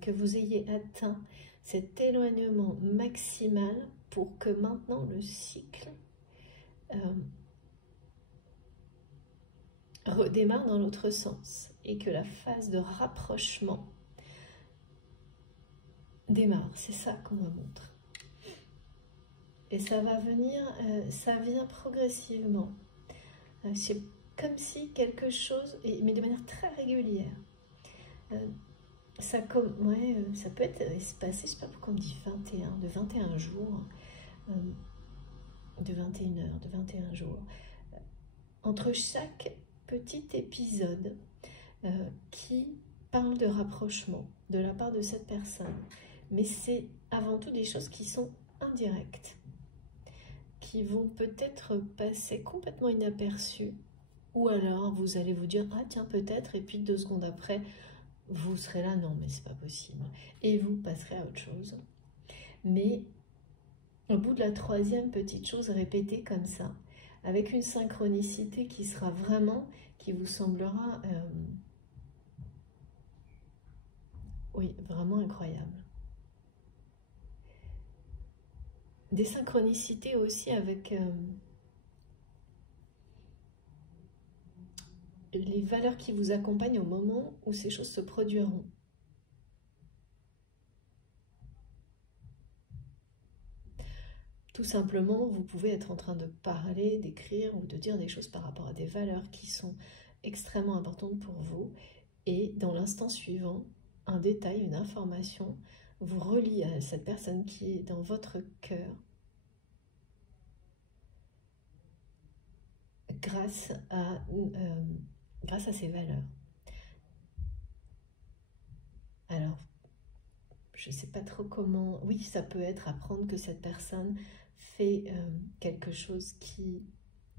que vous ayez atteint cet éloignement maximal pour que maintenant le cycle redémarre dans l'autre sens et que la phase de rapprochement démarre. C'est ça qu'on me montre. Et ça va venir, ça vient progressivement. C'est comme si quelque chose, mais de manière très régulière. Ça peut être espacé, je ne sais pas pourquoi on dit 21, de 21 jours, de 21 heures, de 21 jours. Entre chaque petit épisode qui parle de rapprochement de la part de cette personne. Mais c'est avant tout des choses qui sont indirectes, qui vont peut-être passer complètement inaperçues, ou alors vous allez vous dire « Ah tiens, peut-être », et puis 2 secondes après, vous serez là « Non, mais c'est pas possible », et vous passerez à autre chose. Mais au bout de la 3e petite chose répétée comme ça, avec une synchronicité qui sera vraiment, qui vous semblera, oui, vraiment incroyable. Des synchronicités aussi avec les valeurs qui vous accompagnent au moment où ces choses se produiront. Tout simplement, vous pouvez être en train de parler, d'écrire ou de dire des choses par rapport à des valeurs qui sont extrêmement importantes pour vous. Et dans l'instant suivant, un détail, une information vous relie à cette personne qui est dans votre cœur grâce à ces valeurs. Alors, je ne sais pas trop comment... Oui, ça peut être apprendre que cette personne fait quelque chose qui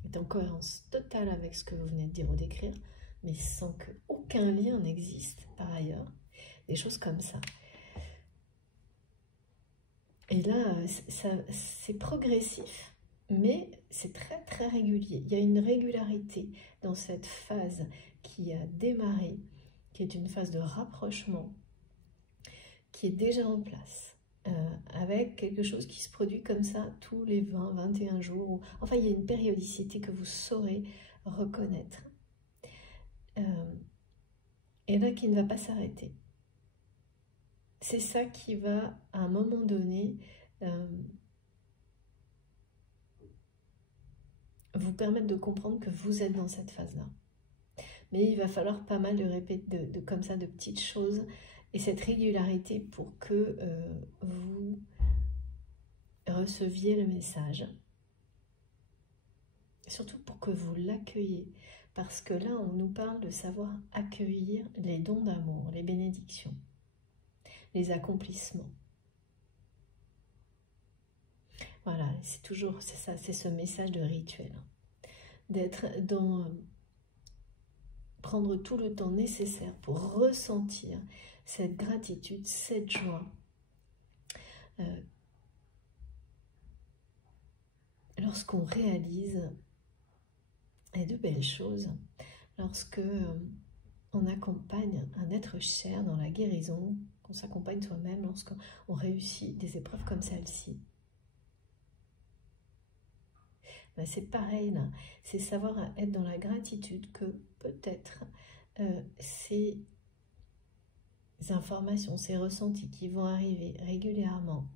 est en cohérence totale avec ce que vous venez de dire ou d'écrire, mais sans qu'aucun lien n'existe par ailleurs. Des choses comme ça. Et là, c'est progressif, mais c'est très très régulier. Il y a une régularité dans cette phase qui a démarré, qui est une phase de rapprochement, qui est déjà en place, avec quelque chose qui se produit comme ça tous les 20, 21 jours. Enfin, il y a une périodicité que vous saurez reconnaître. Et là, qui ne va pas s'arrêter. C'est ça qui va, à un moment donné, vous permettre de comprendre que vous êtes dans cette phase-là. Mais il va falloir pas mal de répéter, comme ça, de petites choses et cette régularité pour que vous receviez le message. Surtout pour que vous l'accueilliez. Parce que là, on nous parle de savoir accueillir les dons d'amour, les bénédictions, les accomplissements. Voilà, c'est toujours, c'est ça, c'est ce message de rituel. D'être dans... prendre tout le temps nécessaire pour ressentir cette gratitude, cette joie. Lorsqu'on réalise de belles choses, lorsque on accompagne un être cher dans la guérison, qu'on s'accompagne soi-même, lorsqu'on réussit des épreuves comme celle-ci. Ben c'est pareil là, c'est savoir être dans la gratitude que peut-être ces informations, ces ressentis qui vont arriver régulièrement,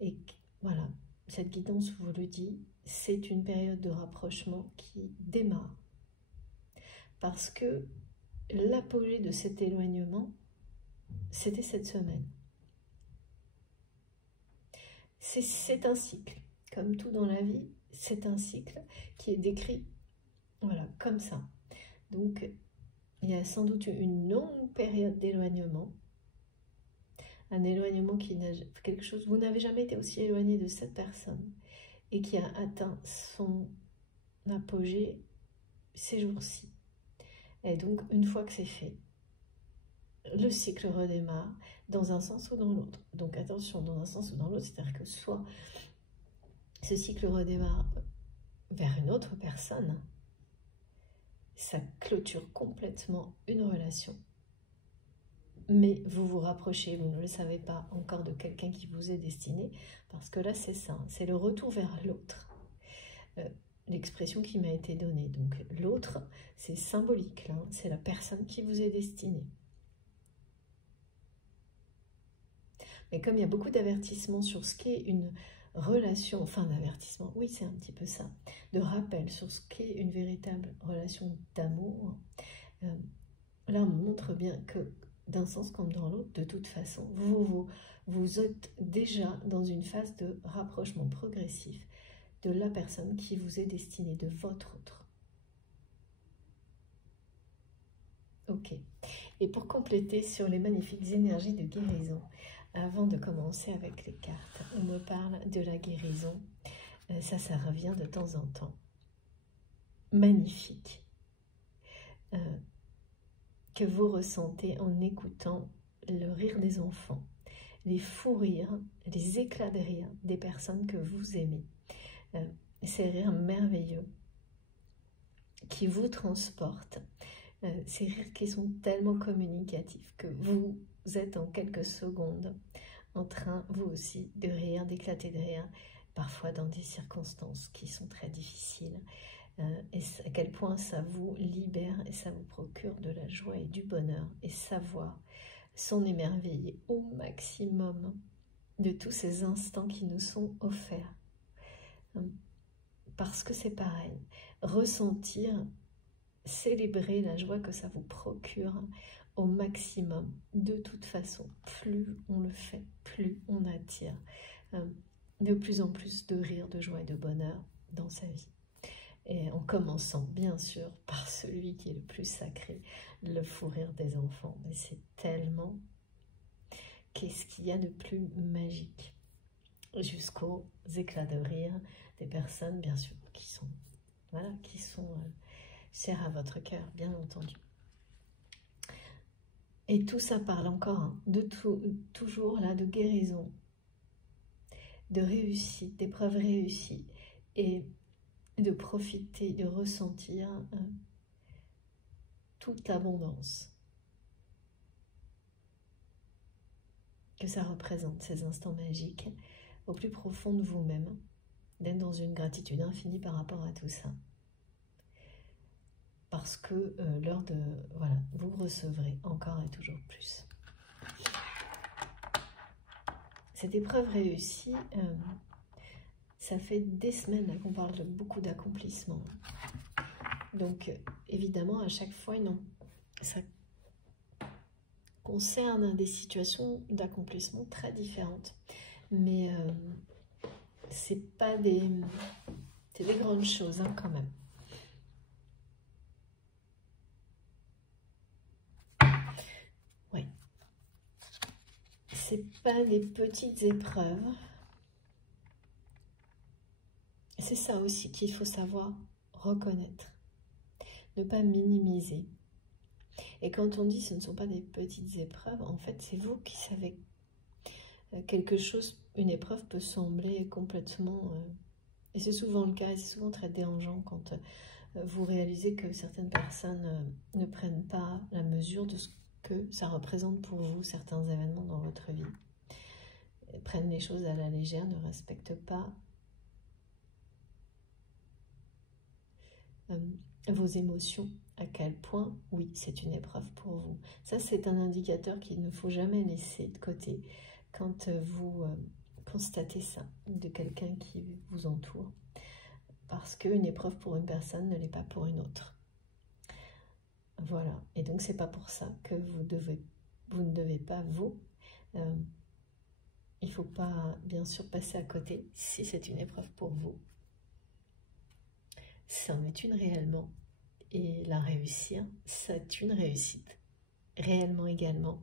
et voilà, cette guidance vous le dit, c'est une période de rapprochement qui démarre. Parce que l'apogée de cet éloignement, c'était cette semaine. C'est un cycle, comme tout dans la vie, c'est un cycle qui est décrit, voilà, comme ça. Donc, il y a sans doute une longue période d'éloignement, un éloignement qui n'a quelque chose, vous n'avez jamais été aussi éloigné de cette personne, et qui a atteint son apogée ces jours-ci. Et donc, une fois que c'est fait, le cycle redémarre dans un sens ou dans l'autre. Donc attention, dans un sens ou dans l'autre, c'est-à-dire que soit ce cycle redémarre vers une autre personne, ça clôture complètement une relation, mais vous vous rapprochez, vous ne le savez pas encore, de quelqu'un qui vous est destiné, parce que là c'est ça, c'est le retour vers l'autre. L'expression qui m'a été donnée, donc l'autre, c'est symbolique, c'est la personne qui vous est destinée. Mais comme il y a beaucoup d'avertissements sur ce qu'est une relation, enfin d'avertissement, oui c'est un petit peu ça, de rappel sur ce qu'est une véritable relation d'amour, là on montre bien que d'un sens comme dans l'autre, de toute façon, vous êtes déjà dans une phase de rapprochement progressif de la personne qui vous est destinée, de votre autre. Ok. Et pour compléter sur les magnifiques énergies de guérison, avant de commencer avec les cartes, on me parle de la guérison. Ça revient de temps en temps. Magnifique. Que vous ressentez en écoutant le rire des enfants, les fous rires, les éclats de rire des personnes que vous aimez. Ces rires merveilleux qui vous transportent. Ces rires qui sont tellement communicatifs que vous êtes en quelques secondes en train, vous aussi, de rire, d'éclater de rire, parfois dans des circonstances qui sont très difficiles. Et à quel point ça vous libère et ça vous procure de la joie et du bonheur, et savoir s'en émerveiller au maximum de tous ces instants qui nous sont offerts. Parce que c'est pareil, ressentir, célébrer la joie que ça vous procure au maximum. De toute façon, plus on le fait, plus on attire de plus en plus de rire, de joie et de bonheur dans sa vie. Et en commençant, bien sûr, par celui qui est le plus sacré, le fou rire des enfants. Mais c'est tellement... Qu'est-ce qu'il y a de plus magique? Jusqu'aux éclats de rire des personnes, bien sûr, qui sont, voilà, qui sont chères à votre cœur, bien entendu. Et tout ça parle encore hein, de toujours là, de guérison, de réussite, d'épreuves réussies, et de profiter, de ressentir toute l'abondance que ça représente, ces instants magiques, au plus profond de vous-même, d'être dans une gratitude infinie par rapport à tout ça. Parce que l'heure de... Voilà, vous recevrez encore et toujours plus. Cette épreuve réussie, ça fait des semaines qu'on parle de beaucoup d'accomplissement. Donc, évidemment, à chaque fois, non, ça concerne des situations d'accomplissement très différentes. Mais c'est pas des... C'est des grandes choses, hein, quand même. Oui. C'est pas des petites épreuves. C'est ça aussi qu'il faut savoir reconnaître. Ne pas minimiser. Et quand on dit ce ne sont pas des petites épreuves, en fait, c'est vous qui savez. Quelque chose, une épreuve peut sembler complètement... et c'est souvent le cas, et c'est souvent très dérangeant quand vous réalisez que certaines personnes ne prennent pas la mesure de ce que ça représente pour vous, certains événements dans votre vie. Prennent les choses à la légère, ne respectent pas vos émotions, à quel point, oui, c'est une épreuve pour vous. Ça, c'est un indicateur qu'il ne faut jamais laisser de côté quand vous constatez ça de quelqu'un qui vous entoure. Parce qu'une épreuve pour une personne ne l'est pas pour une autre. Voilà, et donc c'est pas pour ça que vous ne devez pas, vous, il ne faut pas, bien sûr, passer à côté si c'est une épreuve pour vous. C'en est une réellement. Et la réussir, c'est une réussite. Réellement également.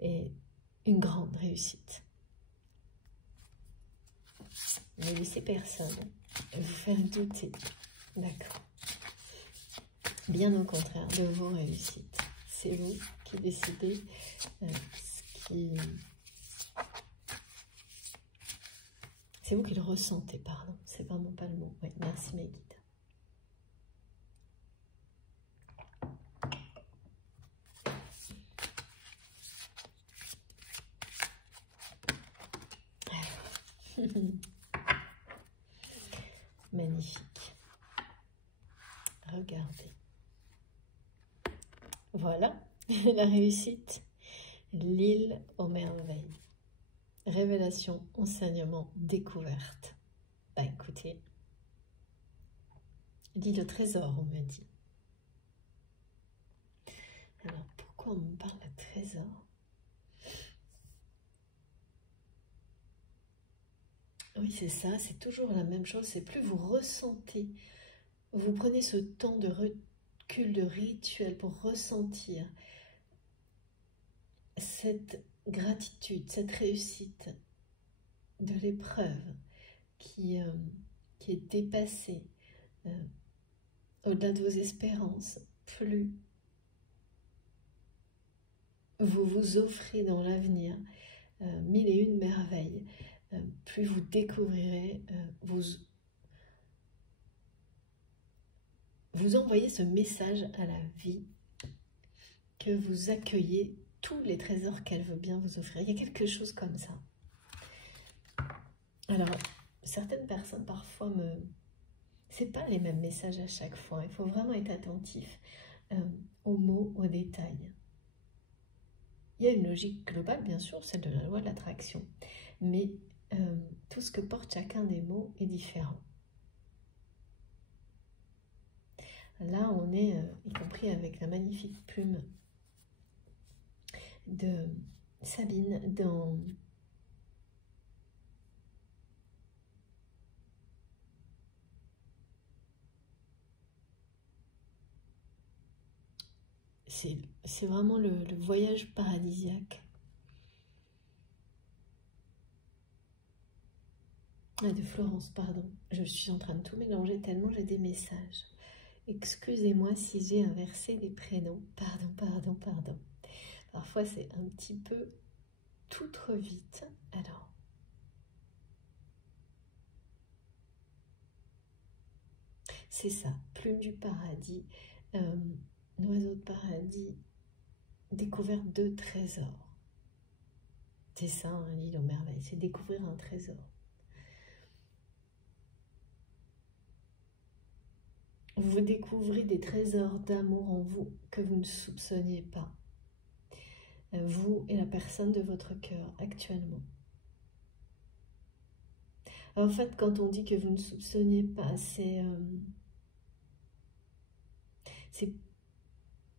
Et une grande réussite. Ne laissez personne vous faire douter. D'accord. Bien au contraire de vos réussites. C'est vous qui décidez ce qui... C'est vous qui le ressentez, pardon. C'est vraiment pas le mot. Oui, merci mes guides. Magnifique. Regardez. Voilà, la réussite. L'île aux merveilles. Révélation, enseignement, découverte. Bah écoutez, l'île au trésor, on me dit. Alors, pourquoi on me parle de trésor? Oui, c'est ça, c'est toujours la même chose. C'est plus vous ressentez, vous prenez ce temps de recul, de rituel pour ressentir cette gratitude, cette réussite de l'épreuve qui est dépassée au-delà de vos espérances. Plus vous vous offrez dans l'avenir mille et une merveilles, plus vous découvrirez vous envoyez ce message à la vie que vous accueillez tous les trésors qu'elle veut bien vous offrir. Il y a quelque chose comme ça. Alors, certaines personnes parfois c'est pas les mêmes messages à chaque fois. Il faut vraiment être attentif aux mots, aux détails. Il y a une logique globale, bien sûr, celle de la loi de l'attraction. Mais tout ce que porte chacun des mots est différent. Là, on est, y compris avec la magnifique plume de Sabine, dans c'est vraiment le voyage paradisiaque. Ah, de Florence, pardon. Je suis en train de tout mélanger tellement j'ai des messages. Excusez-moi si j'ai inversé les prénoms. Pardon, pardon, pardon. Parfois, c'est un petit peu tout trop vite. Alors, c'est ça. Plume du paradis, oiseau de paradis, découverte de trésors. C'est ça, hein, l'île aux merveilles. C'est découvrir un trésor. Vous découvrez des trésors d'amour en vous que vous ne soupçonniez pas. Vous et la personne de votre cœur actuellement. En fait, quand on dit que vous ne soupçonniez pas, c'est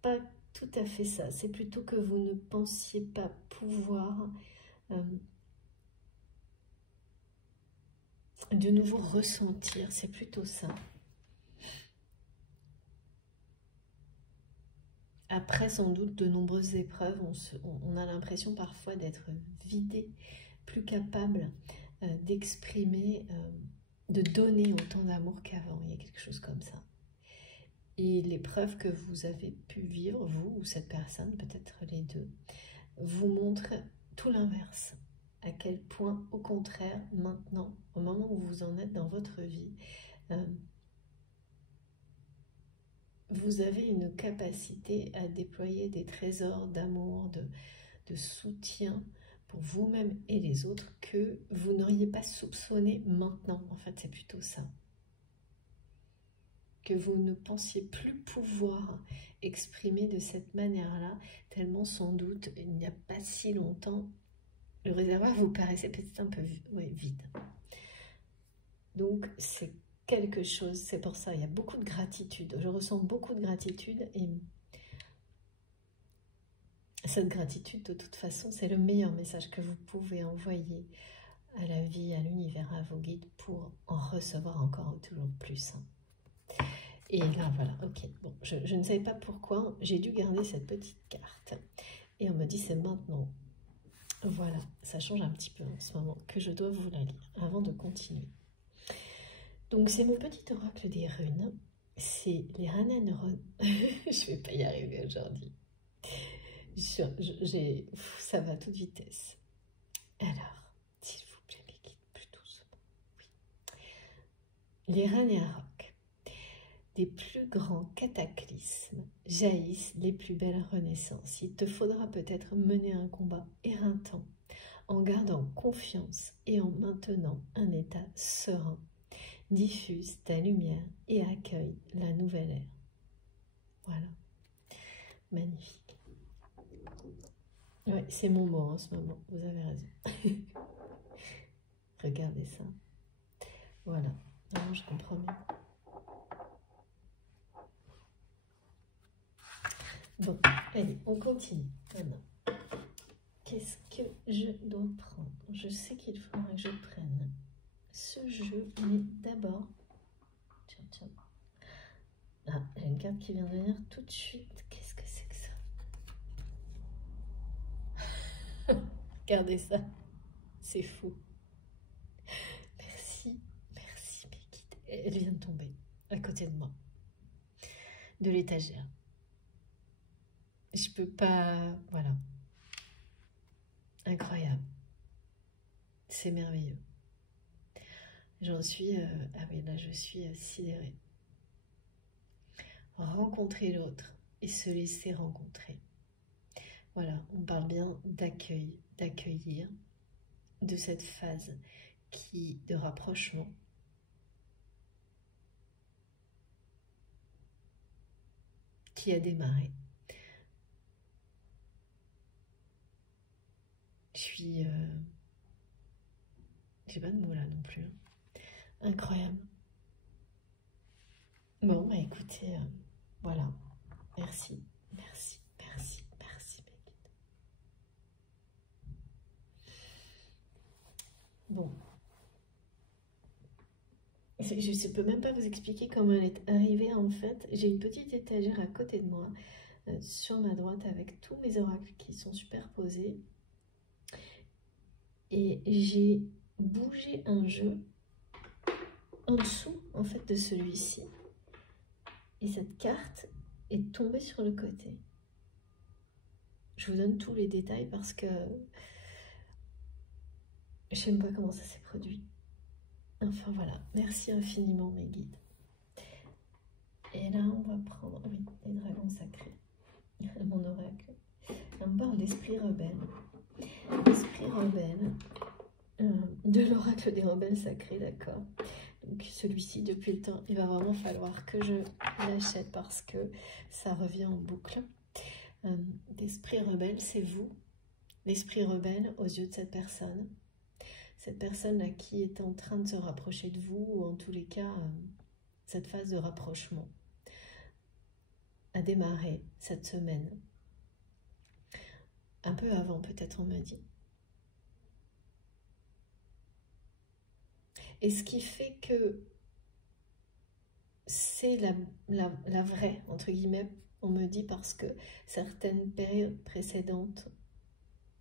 pas tout à fait ça. C'est plutôt que vous ne pensiez pas pouvoir de nouveau ressentir. C'est plutôt ça. Après, sans doute, de nombreuses épreuves, on a l'impression parfois d'être vidé, plus capable d'exprimer, de donner autant d'amour qu'avant. Il y a quelque chose comme ça. Et l'épreuve que vous avez pu vivre, vous ou cette personne, peut-être les deux, vous montre tout l'inverse. À quel point, au contraire, maintenant, au moment où vous en êtes dans votre vie, vous avez une capacité à déployer des trésors d'amour, de soutien pour vous-même et les autres que vous n'auriez pas soupçonné maintenant. En fait, c'est plutôt ça. Que vous ne pensiez plus pouvoir exprimer de cette manière-là, tellement sans doute, il n'y a pas si longtemps, le réservoir vous paraissait peut-être un peu vide. Donc, c'est quelque chose, c'est pour ça, il y a beaucoup de gratitude. Je ressens beaucoup de gratitude et cette gratitude, de toute façon, c'est le meilleur message que vous pouvez envoyer à la vie, à l'univers, à vos guides pour en recevoir encore ou toujours plus. Et là, voilà, ok. Bon, je ne savais pas pourquoi, j'ai dû garder cette petite carte. Et on me dit, c'est maintenant. Voilà, ça change un petit peu en ce moment que je dois vous la lire avant de continuer. Donc, c'est mon petit oracle des runes. C'est les Ranenron. Je vais pas y arriver aujourd'hui. Ça va à toute vitesse. Alors, s'il vous plaît, les guides, plus doucement. Oui. Les Ragnarok. Des plus grands cataclysmes jaillissent les plus belles renaissances. Il te faudra peut-être mener un combat éreintant en gardant confiance et en maintenant un état serein. Diffuse ta lumière et accueille la nouvelle ère. Voilà. Magnifique. Ouais, c'est mon mot en ce moment, vous avez raison. Regardez ça. Voilà. Non, je comprends mieux. Bon, allez, on continue maintenant. Qu'est-ce que je dois prendre? Je sais qu'il faudra que je prenne ce jeu, mais d'abord... Tiens, tiens. Ah, il y a une carte qui vient de venir tout de suite. Qu'est-ce que c'est que ça? Regardez ça. C'est fou. Merci, merci mes guides. Elle vient de tomber à côté de moi. De l'étagère. Je peux pas... Voilà. Incroyable. C'est merveilleux. J'en suis... ah oui, là, je suis sidérée. rencontrer l'autre et se laisser rencontrer. Voilà, on parle bien d'accueil, d'accueillir, de cette phase de rapprochement qui a démarré. J'ai pas de mots là non plus. Incroyable. Bon, bah écoutez, voilà. Merci, merci, merci, merci, mes guides. Bon. Je ne peux même pas vous expliquer comment elle est arrivée en fait. J'ai une petite étagère à côté de moi, sur ma droite, avec tous mes oracles qui sont superposés. Et j'ai bougé un jeu en dessous en fait de celui-ci. Et cette carte est tombée sur le côté. Je vous donne tous les détails parce que je ne sais même pas comment ça s'est produit. Enfin voilà, merci infiniment mes guides. Et là on va prendre, oui, les dragons sacrés, mon oracle. On me parle d'esprit rebelle. Esprit rebelle, de l'oracle des rebelles sacrés, d'accord. Donc celui-ci, depuis le temps, il va vraiment falloir que je l'achète parce que ça revient en boucle. L'esprit rebelle, c'est vous. L'esprit rebelle aux yeux de cette personne. Cette personne-là qui est en train de se rapprocher de vous, ou en tous les cas, cette phase de rapprochement a démarré cette semaine. Un peu avant, peut-être, on m'a dit. Et ce qui fait que c'est la vraie, entre guillemets, on me dit, parce que certaines périodes précédentes,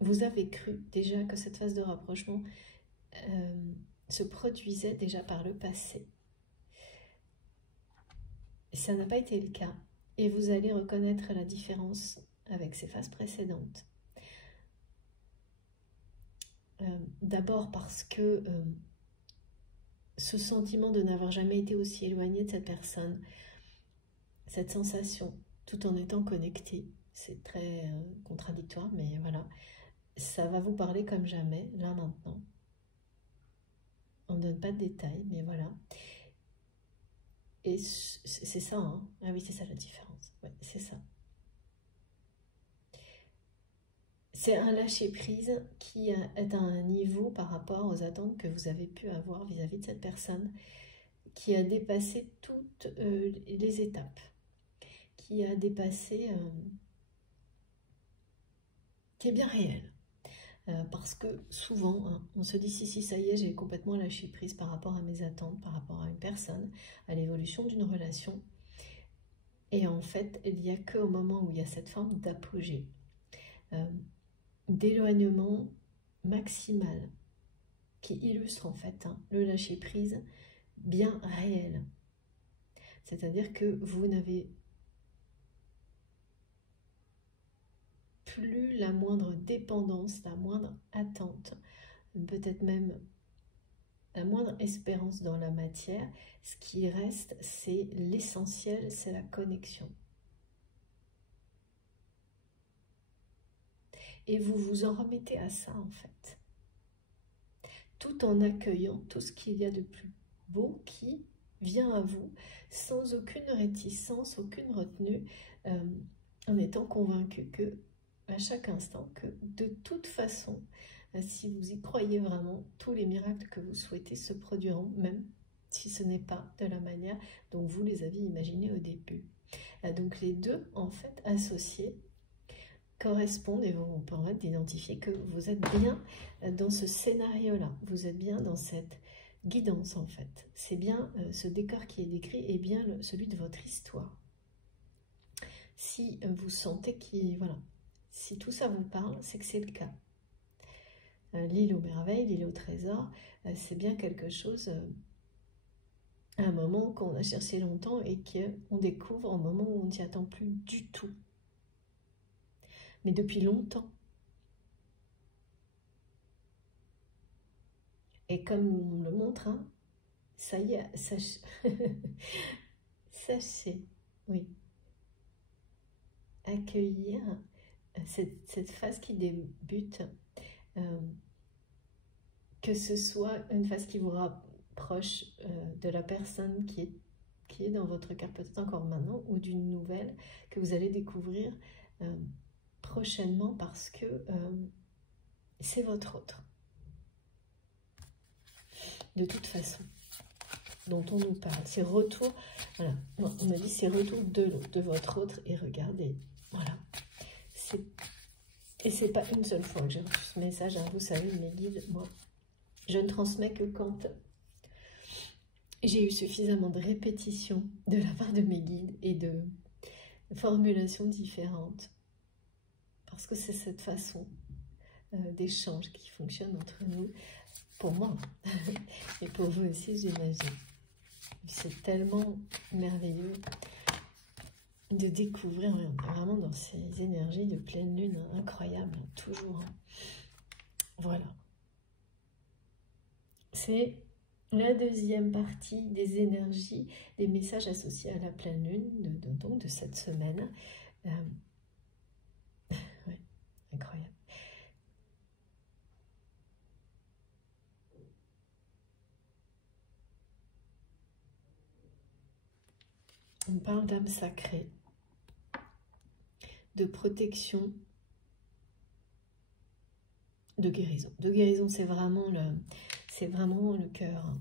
vous avez cru déjà que cette phase de rapprochement se produisait déjà par le passé. Et ça n'a pas été le cas. Et vous allez reconnaître la différence avec ces phases précédentes. D'abord parce que ce sentiment de n'avoir jamais été aussi éloigné de cette personne, cette sensation, tout en étant connecté, c'est très contradictoire, mais voilà, ça va vous parler comme jamais, là maintenant. On ne donne pas de détails, mais voilà. Et c'est ça, hein. Ah oui, c'est ça la différence, ouais, c'est ça. C'est un lâcher-prise qui est à un niveau par rapport aux attentes que vous avez pu avoir vis-à-vis de cette personne, qui a dépassé toutes les étapes, qui a dépassé, qui est bien réel. Parce que souvent, hein, on se dit si ça y est, j'ai complètement lâché prise par rapport à mes attentes, par rapport à une personne, à l'évolution d'une relation. Et en fait, il n'y a qu'au moment où il y a cette forme d'apogée, d'éloignement maximal, qui illustre en fait le lâcher prise bien réel. C'est-à-dire que vous n'avez plus la moindre dépendance, la moindre attente, peut-être même la moindre espérance dans la matière. Ce qui reste, c'est l'essentiel, c'est la connexion. Et vous vous en remettez à ça en fait, tout en accueillant tout ce qu'il y a de plus beau qui vient à vous, sans aucune réticence, aucune retenue, en étant convaincu que à chaque instant, que de toute façon, si vous y croyez vraiment, tous les miracles que vous souhaitez se produiront, même si ce n'est pas de la manière dont vous les aviez imaginés au début. Donc les deux, en fait, associés, correspondent et vont vous permettre d'identifier que vous êtes bien dans ce scénario-là. Vous êtes bien dans cette guidance, en fait. C'est bien ce décor qui est décrit et bien celui de votre histoire. Si vous sentez qu'il... Voilà. Si tout ça vous parle, c'est que c'est le cas. L'île aux merveilles, l'île au trésor, c'est bien quelque chose, à un moment qu'on a cherché longtemps et qu'on découvre au moment où on n'y attend plus du tout. Mais depuis longtemps. Et comme on le montre, hein, ça y est, sachez, oui, accueillir cette phase qui débute, que ce soit une phase qui vous rapproche de la personne qui est dans votre cœur peut-être encore maintenant, ou d'une nouvelle que vous allez découvrir prochainement, parce que c'est votre autre. De toute façon, dont on nous parle, c'est retour, voilà, on a dit c'est retour de votre autre, et regardez, voilà, et c'est pas une seule fois que j'ai reçu ce message, hein, vous savez, mes guides, moi, je ne transmets que quand j'ai eu suffisamment de répétitions de la part de mes guides et de formulations différentes, parce que c'est cette façon d'échange qui fonctionne entre nous, pour moi, et pour vous aussi, j'imagine. C'est tellement merveilleux de découvrir vraiment dans ces énergies de pleine lune incroyables, toujours. Voilà. C'est la deuxième partie des énergies, des messages associés à la pleine lune, donc de cette semaine. Ouais, incroyable. On parle d'âme sacrée, de protection, de guérison. De guérison, c'est vraiment le cœur.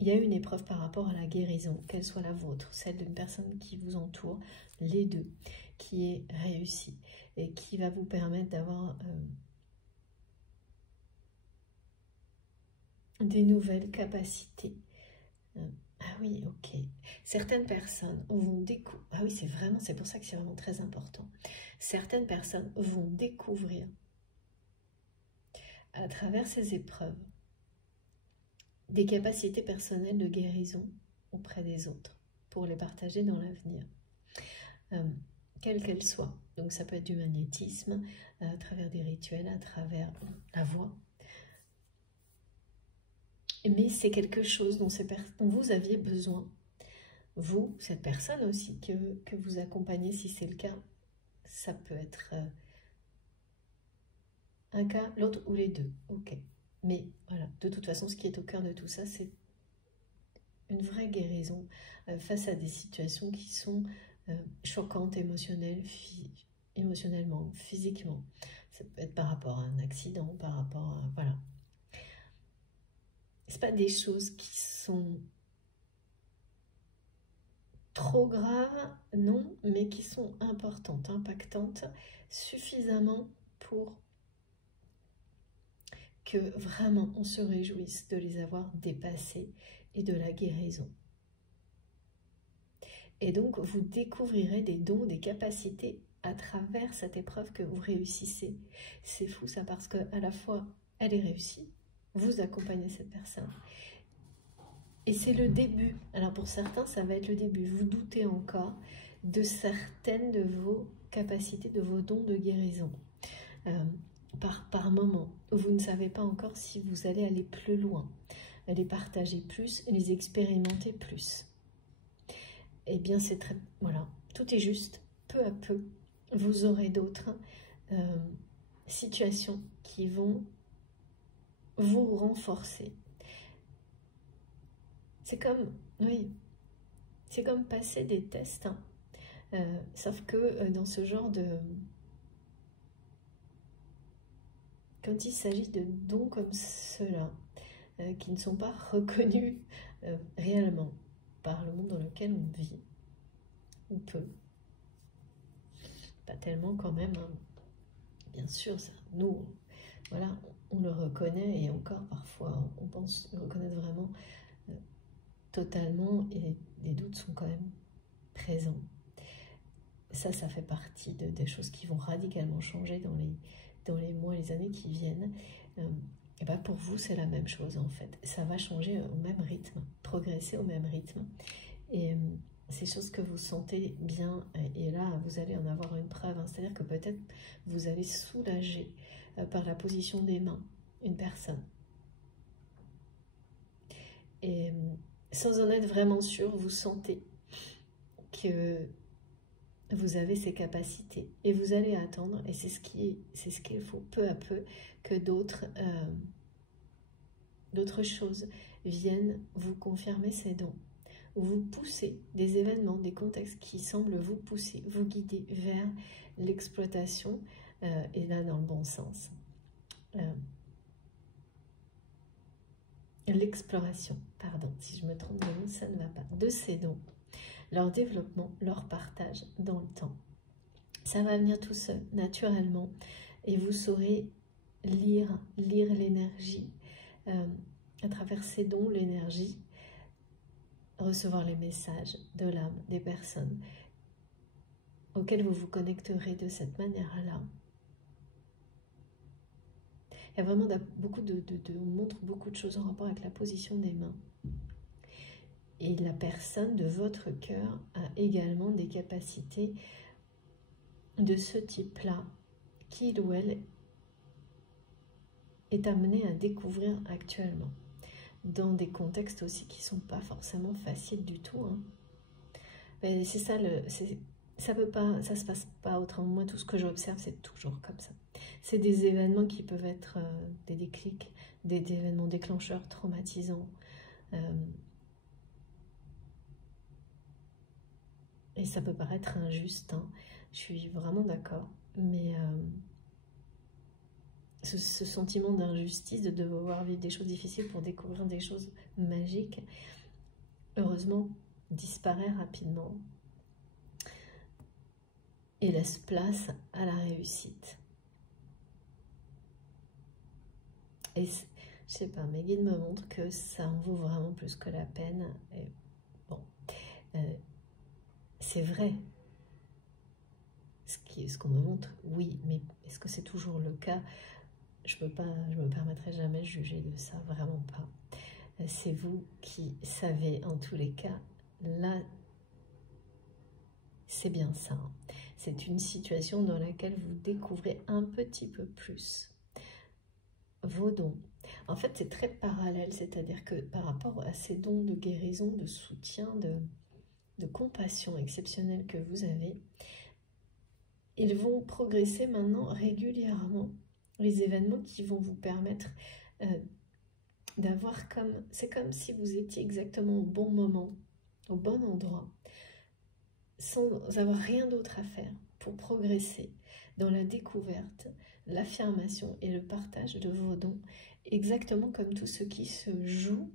Il y a une épreuve par rapport à la guérison, qu'elle soit la vôtre, celle d'une personne qui vous entoure, les deux, qui est réussie et qui va vous permettre d'avoir des nouvelles capacités. Ah oui, ok. Certaines personnes vont découvrir, ah oui, c'est pour ça que c'est vraiment très important. Certaines personnes vont découvrir à travers ces épreuves des capacités personnelles de guérison auprès des autres pour les partager dans l'avenir, quelles qu'elles soient. Donc ça peut être du magnétisme, à travers des rituels, à travers la voix. Mais c'est quelque chose dont vous aviez besoin. Vous, cette personne aussi que vous accompagnez, si c'est le cas, ça peut être un cas, l'autre ou les deux. Ok. Mais voilà, de toute façon, ce qui est au cœur de tout ça, c'est une vraie guérison face à des situations qui sont choquantes émotionnellement, physiquement. Ça peut être par rapport à un accident, par rapport à... Voilà. Ce pas des choses qui sont trop graves, non, mais qui sont importantes, impactantes, suffisamment pour que vraiment on se réjouisse de les avoir dépassées et de la guérison. Et donc vous découvrirez des dons, des capacités à travers cette épreuve que vous réussissez. C'est fou ça, parce qu'à la fois elle est réussie, vous accompagnez cette personne. Et c'est le début. Alors pour certains, ça va être le début. Vous doutez encore de certaines de vos capacités, de vos dons de guérison. Par moment, vous ne savez pas encore si vous allez aller plus loin, les partager plus, les expérimenter plus. Eh bien, c'est très... Voilà, tout est juste. Peu à peu, vous aurez d'autres situations qui vont vous renforcer. C'est comme, oui, c'est comme passer des tests, hein. Sauf que dans ce genre de... Quand il s'agit de dons comme ceux-là, qui ne sont pas reconnus réellement par le monde dans lequel on vit, ou peu, pas tellement quand même, hein. Bien sûr, ça, nous, voilà, on le reconnaît, et encore parfois, on pense le reconnaître vraiment totalement, et les doutes sont quand même présents. Ça fait partie des choses qui vont radicalement changer dans les mois, les années qui viennent. Et ben pour vous, c'est la même chose en fait. Ça va changer au même rythme, progresser au même rythme. Et ces choses que vous sentez bien, et là, vous allez en avoir une preuve, hein. C'est-à-dire que peut-être vous allez soulager par la position des mains une personne. Et sans en être vraiment sûr, vous sentez que vous avez ces capacités et vous allez attendre, et c'est ce qu'il faut peu à peu, que d'autres choses viennent vous confirmer ces dons, vous pousser, des événements, des contextes qui semblent vous pousser, vous guider vers l'exploitation, et là dans le bon sens. L'exploration, pardon, si je me trompe de mot, ça ne va pas, de ces dons, leur développement, leur partage dans le temps. Ça va venir tout seul, naturellement, et vous saurez lire l'énergie, à travers ces dons, l'énergie, recevoir les messages de l'âme, des personnes auxquelles vous vous connecterez de cette manière-là. Il y a vraiment on montre beaucoup de choses en rapport avec la position des mains. Et la personne de votre cœur a également des capacités de ce type-là, qu'il ou elle est amené à découvrir actuellement, dans des contextes aussi qui ne sont pas forcément faciles du tout. Hein. Mais c'est ça, ça se passe pas autrement. Moi, tout ce que j'observe, c'est toujours comme ça. C'est des événements qui peuvent être des déclics, des événements déclencheurs traumatisants. Et ça peut paraître injuste, hein. Je suis vraiment d'accord. Mais ce sentiment d'injustice, de devoir vivre des choses difficiles pour découvrir des choses magiques, heureusement, disparaît rapidement et laisse place à la réussite. Et je sais pas, mes guides me montrent que ça en vaut vraiment plus que la peine. Et bon, c'est vrai. Ce qu'on me montre, oui, mais est-ce que c'est toujours le cas? Je me permettrai jamais de juger de ça, vraiment pas. C'est vous qui savez, en tous les cas, là, c'est bien ça. C'est une situation dans laquelle vous découvrez un petit peu plus vos dons. En fait, c'est très parallèle, c'est-à-dire que par rapport à ces dons de guérison, de soutien, de compassion exceptionnelle que vous avez, ils vont progresser maintenant régulièrement. Les événements qui vont vous permettre d'avoir c'est comme si vous étiez exactement au bon moment, au bon endroit, sans avoir rien d'autre à faire pour progresser dans la découverte, l'affirmation et le partage de vos dons, exactement comme tout ce qui se joue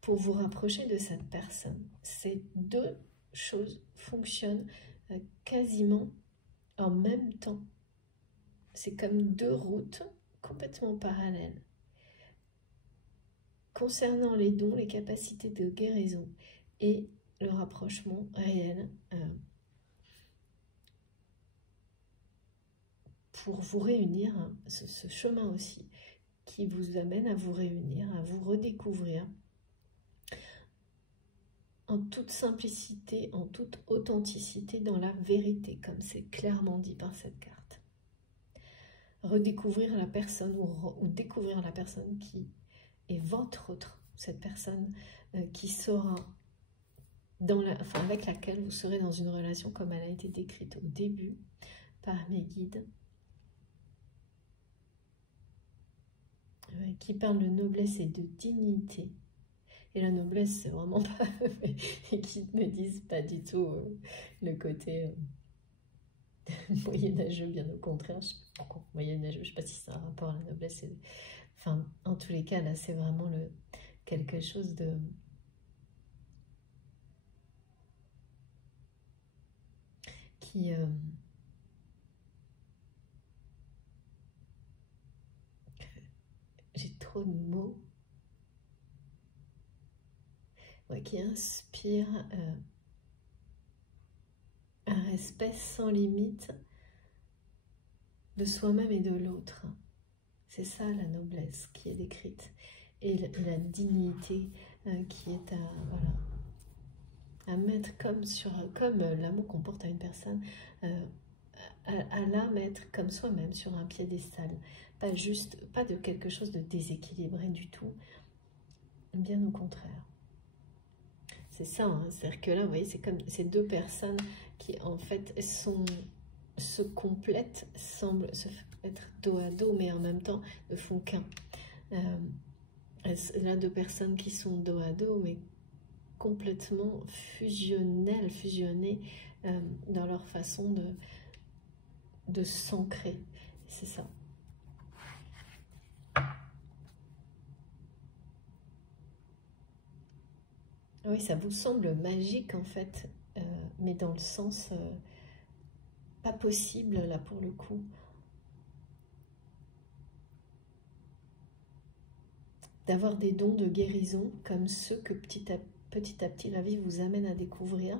pour vous rapprocher de cette personne. Ces deux choses fonctionnent quasiment en même temps. C'est comme deux routes complètement parallèles. Concernant les dons, les capacités de guérison et le rapprochement réel pour vous réunir, hein, ce chemin aussi qui vous amène à vous réunir, à vous redécouvrir en toute simplicité, en toute authenticité, dans la vérité, comme c'est clairement dit par cette carte. Redécouvrir la personne ou découvrir la personne qui est votre autre, cette personne qui sera avec laquelle vous serez dans une relation comme elle a été décrite au début par mes guides, qui parle de noblesse et de dignité. Et la noblesse, c'est vraiment pas... et qui ne me disent pas du tout le côté moyenâgeux, bien au contraire. Moyenâgeux, je ne sais pas si c'est un rapport à la noblesse. Enfin, en tous les cas, là, c'est vraiment quelque chose de... qui... j'ai trop de mots. Ouais, qui inspire un respect sans limite de soi-même et de l'autre. C'est ça la noblesse qui est décrite. Et la dignité qui est à mettre comme l'amour qu'on porte à une personne, à la mettre comme soi-même sur un piédestal. Pas de quelque chose de déséquilibré du tout. Bien au contraire. C'est ça, hein. C'est-à-dire que là, vous voyez, c'est comme ces deux personnes qui, en fait, se complètent, semblent se être dos à dos, mais en même temps ne font qu'un. Là, deux personnes qui sont dos à dos, mais complètement fusionnées dans leur façon de s'ancrer. C'est ça. Oui, ça vous semble magique en fait, mais dans le sens pas possible là pour le coup. D'avoir des dons de guérison comme ceux que petit à petit la vie vous amène à découvrir.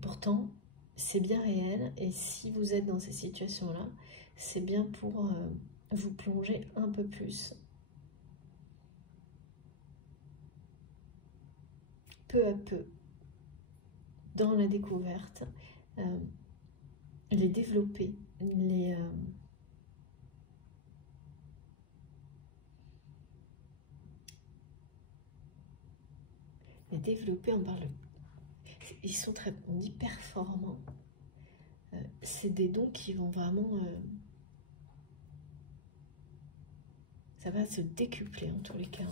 Pourtant, c'est bien réel et si vous êtes dans ces situations-là, c'est bien pour vous plonger un peu plus. Peu à peu, dans la découverte, les développer, les développer, on parle, ils sont très, on dit performants. C'est des dons qui vont vraiment, ça va se décupler en tous les cas.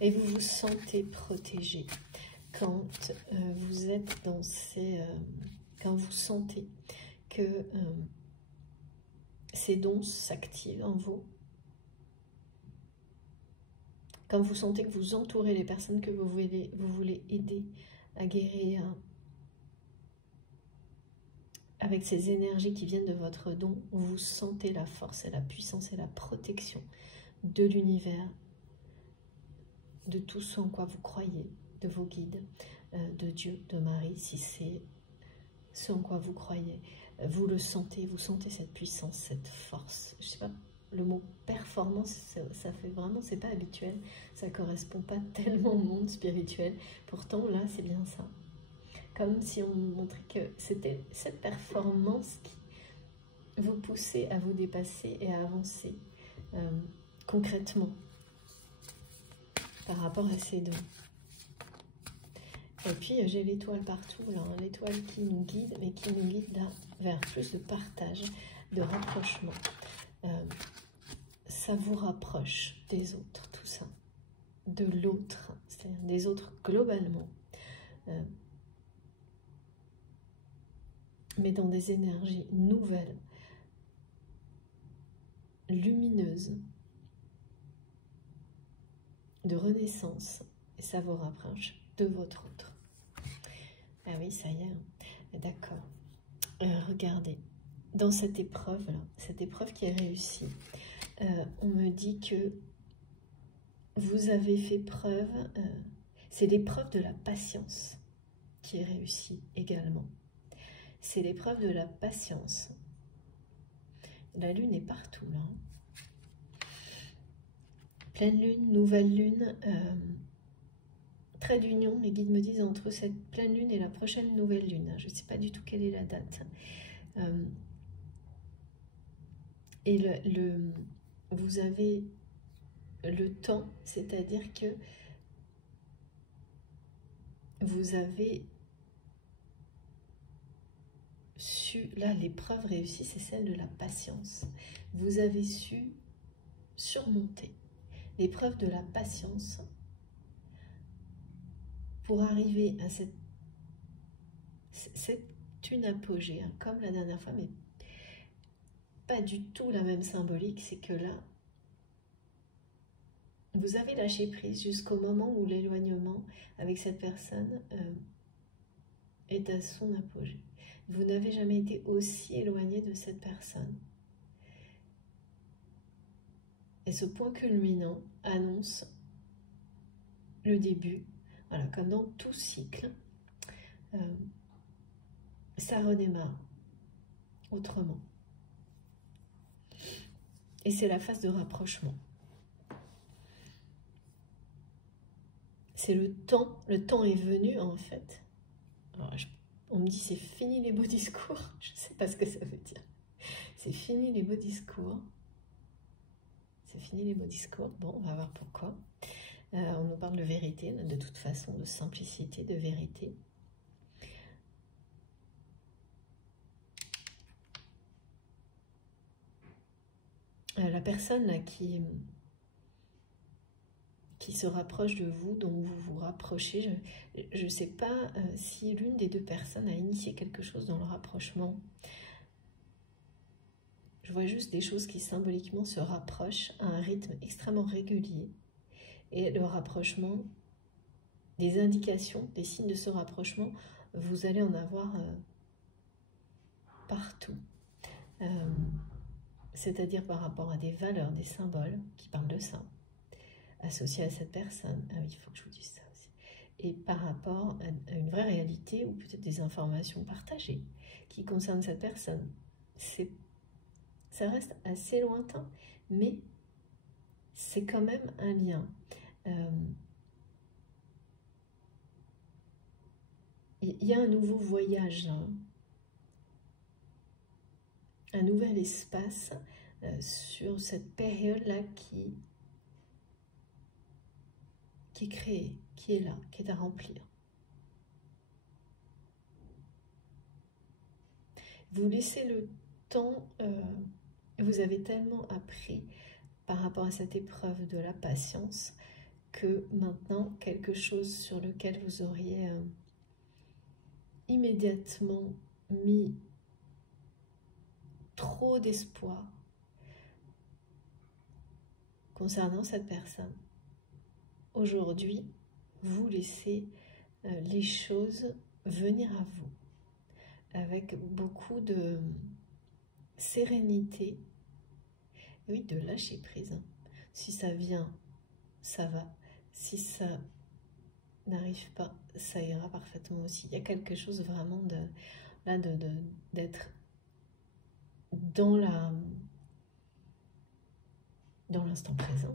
Et vous vous sentez protégé quand vous êtes dans ces, quand vous sentez que ces dons s'activent en vous. Quand vous sentez que vous entourez les personnes que vous voulez aider à guérir avec ces énergies qui viennent de votre don, vous sentez la force et la puissance et la protection de l'univers, de tout ce en quoi vous croyez, de vos guides, de Dieu, de Marie, si c'est ce en quoi vous croyez. Vous le sentez, vous sentez cette puissance, cette force. Je sais pas, le mot performance, ça fait vraiment, c'est pas habituel, ça correspond pas tellement au monde spirituel. Pourtant, là, c'est bien ça. Comme si on montrait que c'était cette performance qui vous poussait à vous dépasser et à avancer concrètement par rapport à ces dons. Et puis, j'ai l'étoile partout, là, hein, l'étoile qui nous guide, mais qui nous guide là, vers plus de partage, de rapprochement. Ça vous rapproche des autres, tout ça. De l'autre, c'est-à-dire des autres globalement. Mais dans des énergies nouvelles, lumineuses, de renaissance, et ça vous rapproche de votre autre. Ah oui, ça y est, d'accord. Regardez, dans cette épreuve-là, cette épreuve qui est réussie, on me dit que vous avez fait preuve, c'est l'épreuve de la patience qui est réussie également. C'est l'épreuve de la patience. La lune est partout là. Pleine lune, nouvelle lune, trait d'union, mes guides me disent entre cette pleine lune et la prochaine nouvelle lune. Je ne sais pas du tout quelle est la date. Et vous avez le temps, c'est-à-dire que vous avez su, là l'épreuve réussie, c'est celle de la patience. Vous avez su surmonter l'épreuve de la patience pour arriver à c'est une apogée, hein, comme la dernière fois, mais pas du tout la même symbolique. C'est que là, vous avez lâché prise jusqu'au moment où l'éloignement avec cette personne est à son apogée. Vous n'avez jamais été aussi éloigné de cette personne. Et ce point culminant annonce le début. Voilà, comme dans tout cycle, ça redémarre autrement. Et c'est la phase de rapprochement. C'est le temps est venu en fait. Alors, on me dit c'est fini les beaux discours, je ne sais pas ce que ça veut dire. C'est fini les beaux discours. c'est fini les beaux discours. Bon, on va voir pourquoi. On nous parle de vérité, de toute façon, de simplicité, de vérité. La personne là qui se rapproche de vous, dont vous vous rapprochez, je ne sais pas si l'une des deux personnes a initié quelque chose dans le rapprochement. Je vois juste des choses qui symboliquement se rapprochent à un rythme extrêmement régulier. Et le rapprochement, des indications, des signes de ce rapprochement, vous allez en avoir partout. C'est-à-dire par rapport à des valeurs, des symboles qui parlent de ça, associés à cette personne. Ah oui, il faut que je vous dise ça aussi. Et par rapport à une vraie réalité ou peut-être des informations partagées qui concernent cette personne. Ça reste assez lointain, mais c'est quand même un lien. Il y a un nouveau voyage, hein, un nouvel espace sur cette période-là qui est créée, qui est là, qui est à remplir. Vous laissez le temps, vous avez tellement appris par rapport à cette épreuve de la patience que maintenant, quelque chose sur lequel vous auriez immédiatement mis trop d'espoir concernant cette personne. Aujourd'hui, vous laissez les choses venir à vous avec beaucoup de sérénité, oui, de lâcher prise. Si ça vient, ça va. Si ça n'arrive pas, ça ira parfaitement aussi. Il y a quelque chose vraiment d'être dans l'instant présent.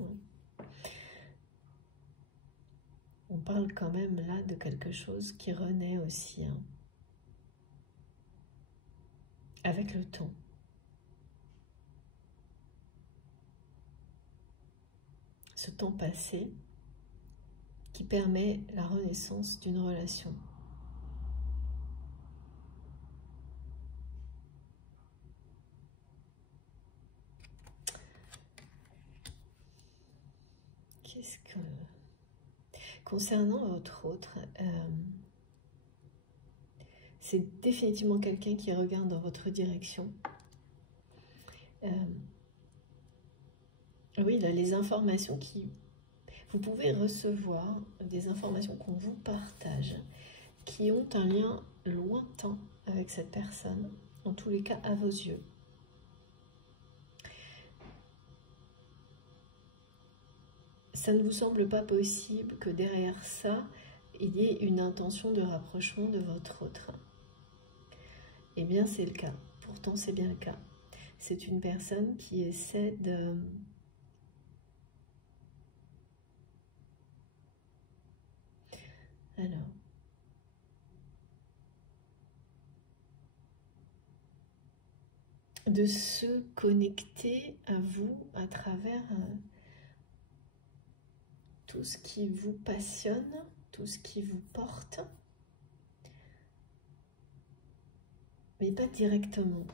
On parle quand même là de quelque chose qui renaît aussi, hein, avec le temps. Ce temps passé qui permet la renaissance d'une relation. Qu'est-ce que... Concernant votre autre, c'est définitivement quelqu'un qui regarde dans votre direction. Oui, là, les informations qui... Vous pouvez recevoir des informations qu'on vous partage, qui ont un lien lointain avec cette personne, en tous les cas à vos yeux. Ça ne vous semble pas possible que derrière ça, il y ait une intention de rapprochement de votre autre. Eh bien, c'est le cas. Pourtant, c'est bien le cas. C'est une personne qui essaie de... Alors... de se connecter à vous à travers tout ce qui vous passionne, tout ce qui vous porte, mais pas directement.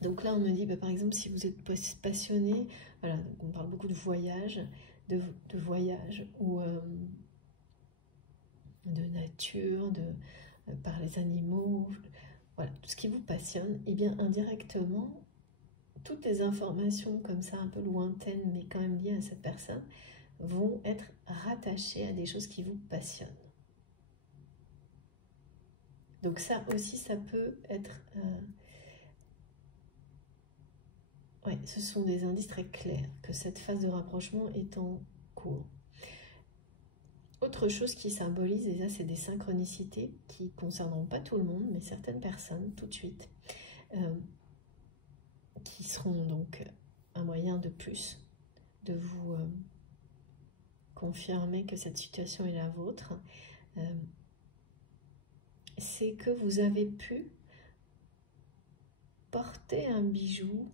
Donc là, on me dit, bah, par exemple, si vous êtes passionné, voilà, donc on parle beaucoup de voyage, ou de nature, par les animaux, voilà, tout ce qui vous passionne, et bien indirectement, toutes les informations comme ça, un peu lointaines, mais quand même liées à cette personne, vont être rattachées à des choses qui vous passionnent. Donc ça aussi, ça peut être... ouais, ce sont des indices très clairs que cette phase de rapprochement est en cours. Autre chose qui symbolise, et ça c'est des synchronicités qui ne concerneront pas tout le monde, mais certaines personnes tout de suite, qui seront donc un moyen de plus de vous confirmer que cette situation est la vôtre, c'est que vous avez pu porter un bijou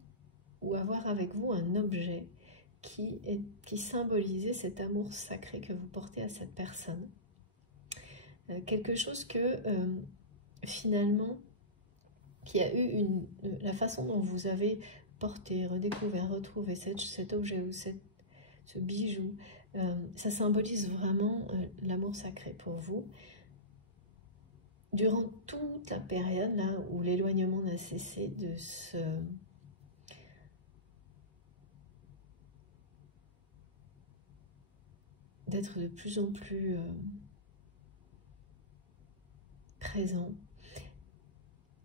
ou avoir avec vous un objet qui symbolisait cet amour sacré que vous portez à cette personne. Quelque chose que finalement, qui a eu la façon dont vous avez porté, redécouvert, retrouvé cet objet ou ce bijou, ça symbolise vraiment l'amour sacré pour vous. Durant toute la période là où l'éloignement n'a cessé d'être de plus en plus présent,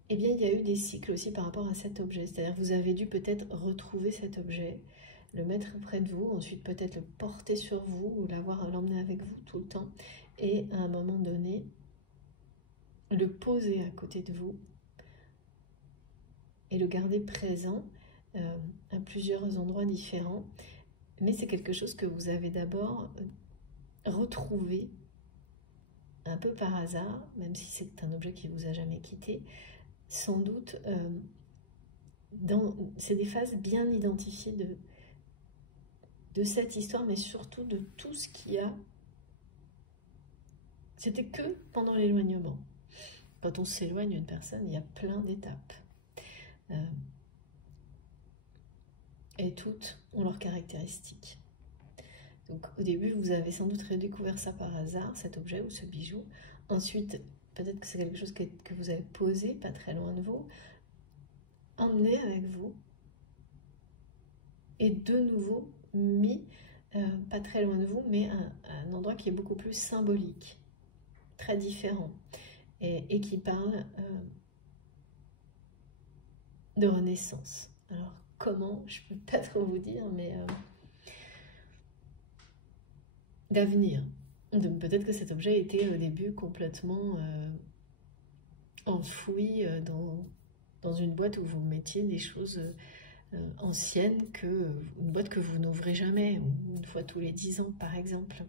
eh bien il y a eu des cycles aussi par rapport à cet objet. C'est-à-dire que vous avez dû peut-être retrouver cet objet, le mettre près de vous, ensuite peut-être le porter sur vous ou l'emmener avec vous tout le temps, et à un moment donné, le poser à côté de vous et le garder présent à plusieurs endroits différents. Mais c'est quelque chose que vous avez d'abord retrouvé un peu par hasard, même si c'est un objet qui vous a jamais quitté, sans doute c'est des phases bien identifiées de cette histoire, mais surtout de tout ce qu'il y a. C'était que pendant l'éloignement. Quand on s'éloigne d'une personne, il y a plein d'étapes. Et toutes ont leurs caractéristiques. Donc au début, vous avez sans doute redécouvert ça par hasard, cet objet ou ce bijou. Ensuite, peut-être que c'est quelque chose que vous avez posé pas très loin de vous, emmené avec vous, et de nouveau mis pas très loin de vous, mais à un endroit qui est beaucoup plus symbolique, très différent, et qui parle de renaissance. Alors comment, je peux pas trop vous dire, mais d'avenir. Peut-être que cet objet était au début complètement enfoui dans une boîte où vous mettiez des choses anciennes, une boîte que vous n'ouvrez jamais, une fois tous les 10 ans par exemple.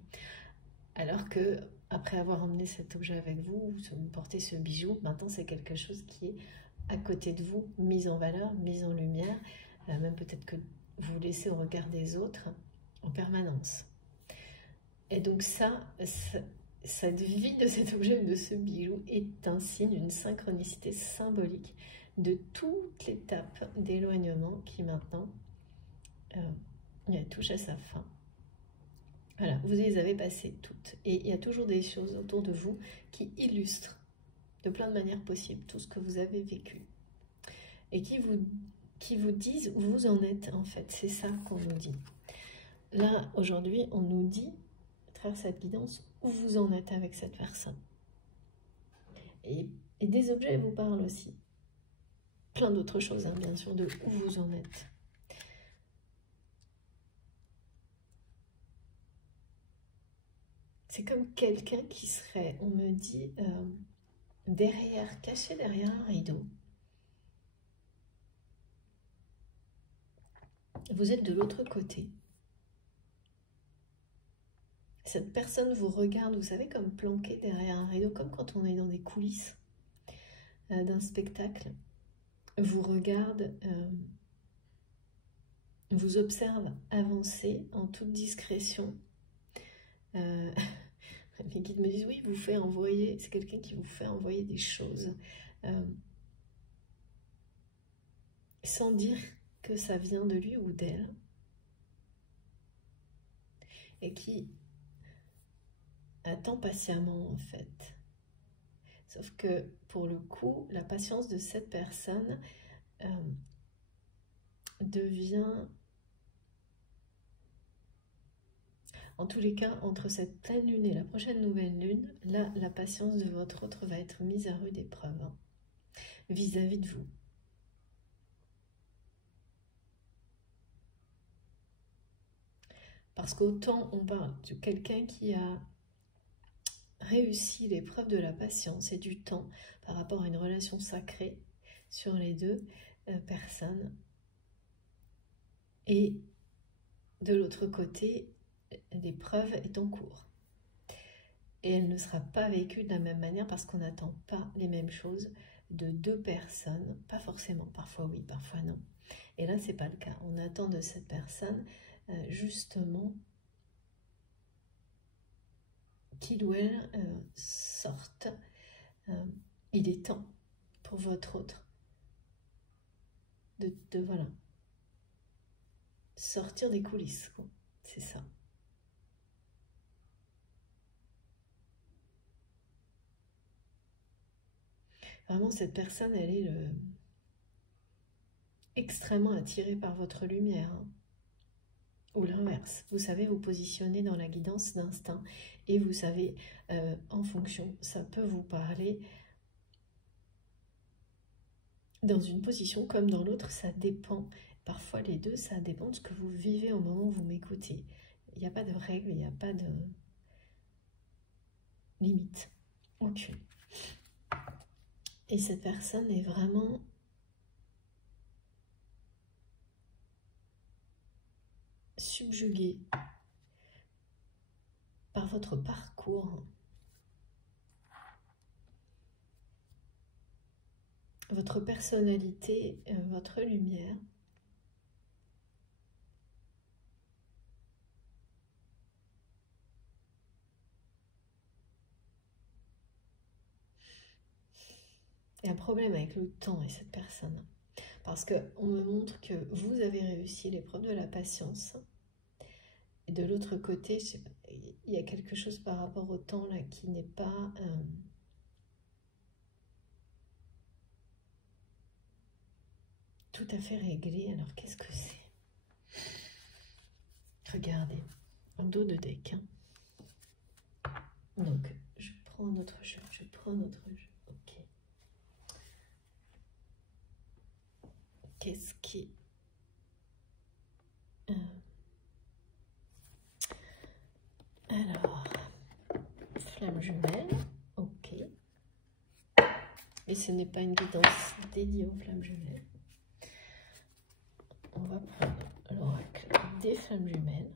Alors que après avoir emmené cet objet avec vous, porté ce bijou, maintenant c'est quelque chose qui est à côté de vous, mis en valeur, mis en lumière, même peut-être que vous laissez au regard des autres en permanence. Et donc cette vie de cet objet ou de ce bijou est un signe, une synchronicité symbolique de toute l'étape d'éloignement qui maintenant touche à sa fin. Voilà, vous les avez passées toutes. Et il y a toujours des choses autour de vous qui illustrent de plein de manières possibles tout ce que vous avez vécu. Et qui vous disent où vous en êtes en fait. C'est ça qu'on nous dit. Là, aujourd'hui, on nous dit, à travers cette guidance, où vous en êtes avec cette personne. Et des objets vous parlent aussi. Plein d'autres choses, hein, bien sûr, de où vous en êtes. C'est comme quelqu'un qui serait, on me dit, caché derrière un rideau. Vous êtes de l'autre côté. Cette personne vous regarde, vous savez, comme planqué derrière un rideau, comme quand on est dans des coulisses d'un spectacle. Vous regarde, vous observe avancer en toute discrétion. Mes guides me disent, oui, vous fait envoyer, c'est quelqu'un qui vous fait envoyer des choses sans dire que ça vient de lui ou d'elle, et qui attend patiemment en fait. Sauf que pour le coup, la patience de cette personne devient, en tous les cas, entre cette pleine lune et la prochaine nouvelle lune, là, la patience de votre autre va être mise à rude épreuve vis-à-vis de vous. Parce qu'autant on parle de quelqu'un qui a réussi l'épreuve de la patience et du temps par rapport à une relation sacrée sur les deux personnes, et de l'autre côté, l'épreuve est en cours. Et elle ne sera pas vécue de la même manière parce qu'on n'attend pas les mêmes choses de deux personnes, pas forcément, parfois oui, parfois non. Et là, c'est pas le cas. On attend de cette personne justement qu'il ou elle sorte. Il est temps pour votre autre de voilà, sortir des coulisses, c'est ça. Vraiment, cette personne, elle est extrêmement attirée par votre lumière. Hein. Ou l'inverse. Vous savez vous positionner dans la guidance d'instinct. Et vous savez, en fonction, ça peut vous parler dans une position comme dans l'autre. Ça dépend. Parfois, les deux, ça dépend de ce que vous vivez au moment où vous m'écoutez. Il n'y a pas de règle, il n'y a pas de limite. Aucune. Et cette personne est vraiment subjuguée par votre parcours, votre personnalité, votre lumière. Il y a un problème avec le temps et cette personne. Parce qu'on me montre que vous avez réussi l'épreuve de la patience. Et de l'autre côté, il y a quelque chose par rapport au temps là qui n'est pas... tout à fait réglé. Alors, qu'est-ce que c'est? Regardez, en dos de deck. Hein. Donc, je prends notre jeu. Ok. Qu'est-ce qui... Alors, flamme jumelle. Ok. Et ce n'est pas une guidance dédiée aux flammes jumelles. On va prendre l'oracle des flammes jumelles.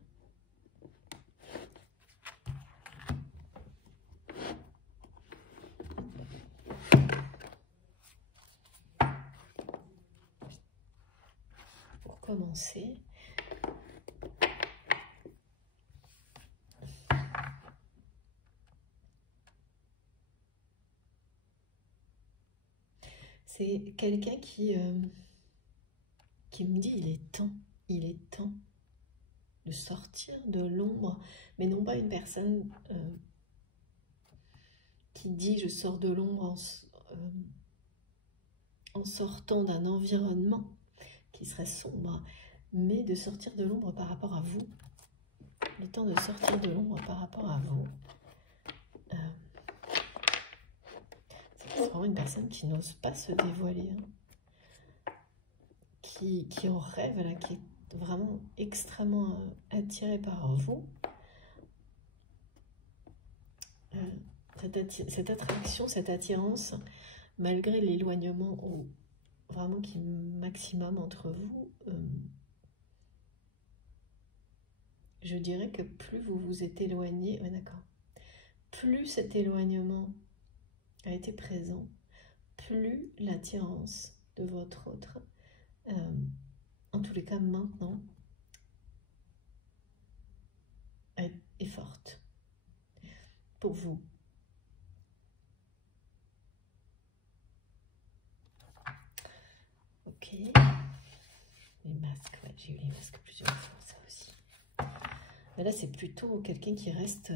Pour commencer, c'est quelqu'un qui me dit il est temps de sortir de l'ombre, mais non pas une personne qui dit je sors de l'ombre en sortant d'un environnement qui serait sombre, mais de sortir de l'ombre par rapport à vous. Le temps de sortir de l'ombre par rapport à vous. C'est vraiment une personne qui n'ose pas se dévoiler, hein. qui en rêve, là, qui est vraiment extrêmement attirée par vous. Cette attraction, cette attirance, malgré l'éloignement vraiment qui est maximum entre vous, je dirais que plus vous vous êtes éloigné, ouais, d'accord, plus cet éloignement a été présent, plus l'attirance de votre autre, en tous les cas maintenant, est forte pour vous. Ok. Les masques, ouais, j'ai eu les masques plusieurs fois, ça aussi. Mais là, c'est plutôt quelqu'un qui reste...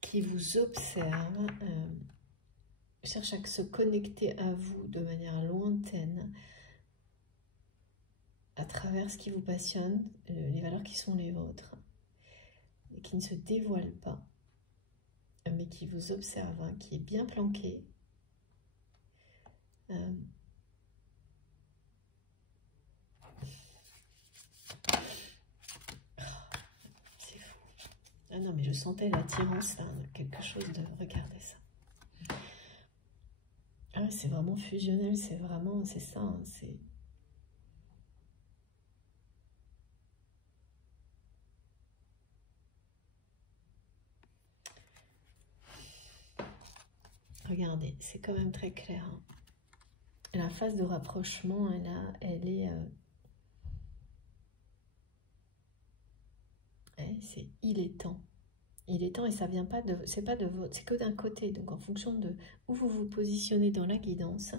qui vous observe, cherche à se connecter à vous de manière lointaine, à travers ce qui vous passionne, les valeurs qui sont les vôtres, et qui ne se dévoile pas, mais qui vous observe, hein, qui est bien planqué. C'est fou. Ah non, mais je sentais l'attirance là, quelque chose de... Regardez ça. Ah ouais, c'est vraiment fusionnel, c'est vraiment... C'est ça, hein, c'est... Regardez, c'est quand même très clair. Hein. La phase de rapprochement, elle est c'est il est temps. Il est temps et ça vient pas de, c'est pas de votre, c'est que d'un côté. Donc en fonction de où vous vous positionnez dans la guidance,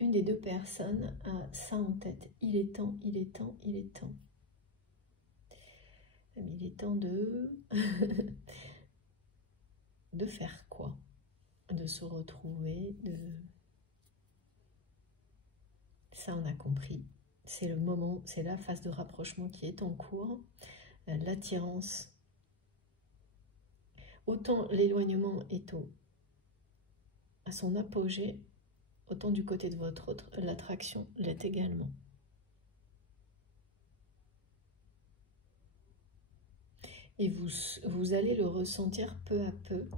une des deux personnes a ça en tête. Il est temps, il est temps, il est temps. Mais il est temps de de faire quoi? De se retrouver, de... Ça on a compris. C'est le moment, c'est la phase de rapprochement qui est en cours. L'attirance. Autant l'éloignement est à son apogée, autant du côté de votre autre, l'attraction l'est également. Et vous allez le ressentir peu à peu.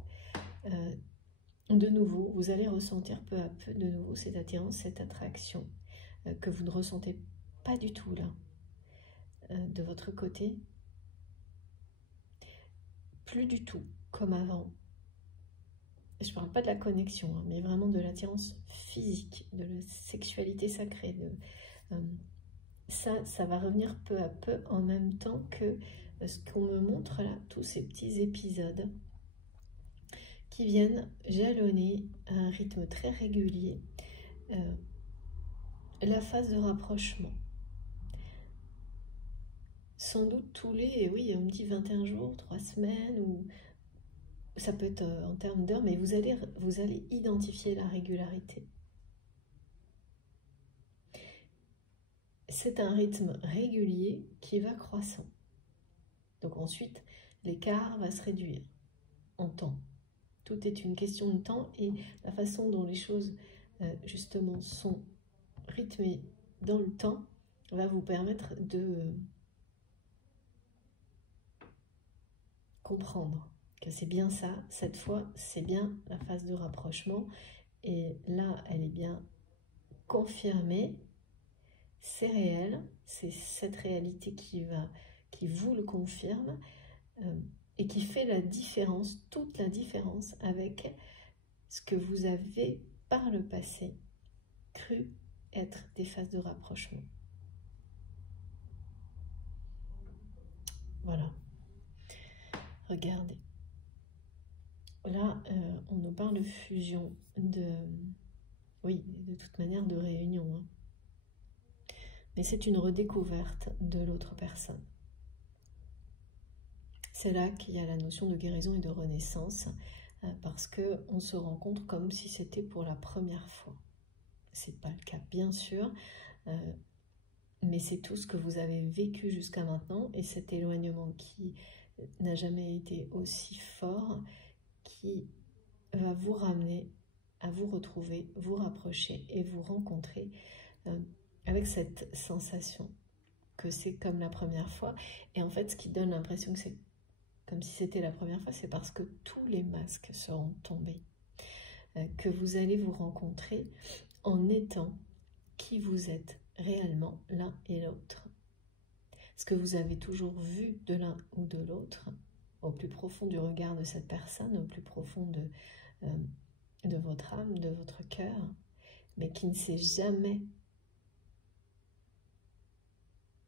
De nouveau, vous allez ressentir peu à peu de nouveau cette attirance, cette attraction que vous ne ressentez pas du tout là, de votre côté. Plus du tout comme avant. Je ne parle pas de la connexion, hein, mais vraiment de l'attirance physique, de la sexualité sacrée. Ça va revenir peu à peu en même temps que ce qu'on me montre là, tous ces petits épisodes qui viennent jalonner à un rythme très régulier la phase de rapprochement. Sans doute tous les, oui, on me dit 21 jours, 3 semaines, ou ça peut être en termes d'heures, mais vous allez identifier la régularité. C'est un rythme régulier qui va croissant. Donc ensuite, l'écart va se réduire en temps. Tout est une question de temps et la façon dont les choses, justement, sont rythmées dans le temps va vous permettre de comprendre que c'est bien ça. Cette fois, c'est bien la phase de rapprochement. Et là, elle est bien confirmée. C'est réel. C'est cette réalité qui vous le confirme et qui fait la différence, toute la différence avec ce que vous avez par le passé cru être des phases de rapprochement. Voilà. Regardez. Là, on nous parle de fusion, oui, de toute manière de réunion. Hein. Mais c'est une redécouverte de l'autre personne. C'est là qu'il y a la notion de guérison et de renaissance, parce qu'on se rencontre comme si c'était pour la première fois. C'est pas le cas, bien sûr, mais c'est tout ce que vous avez vécu jusqu'à maintenant, et cet éloignement qui n'a jamais été aussi fort, qui va vous ramener à vous retrouver, vous rapprocher et vous rencontrer avec cette sensation que c'est comme la première fois. Et en fait, ce qui donne l'impression que c'est comme si c'était la première fois, c'est parce que tous les masques seront tombés, que vous allez vous rencontrer en étant qui vous êtes réellement l'un et l'autre. Ce que vous avez toujours vu de l'un ou de l'autre, au plus profond du regard de cette personne, au plus profond de votre âme, de votre cœur, mais qui ne s'est jamais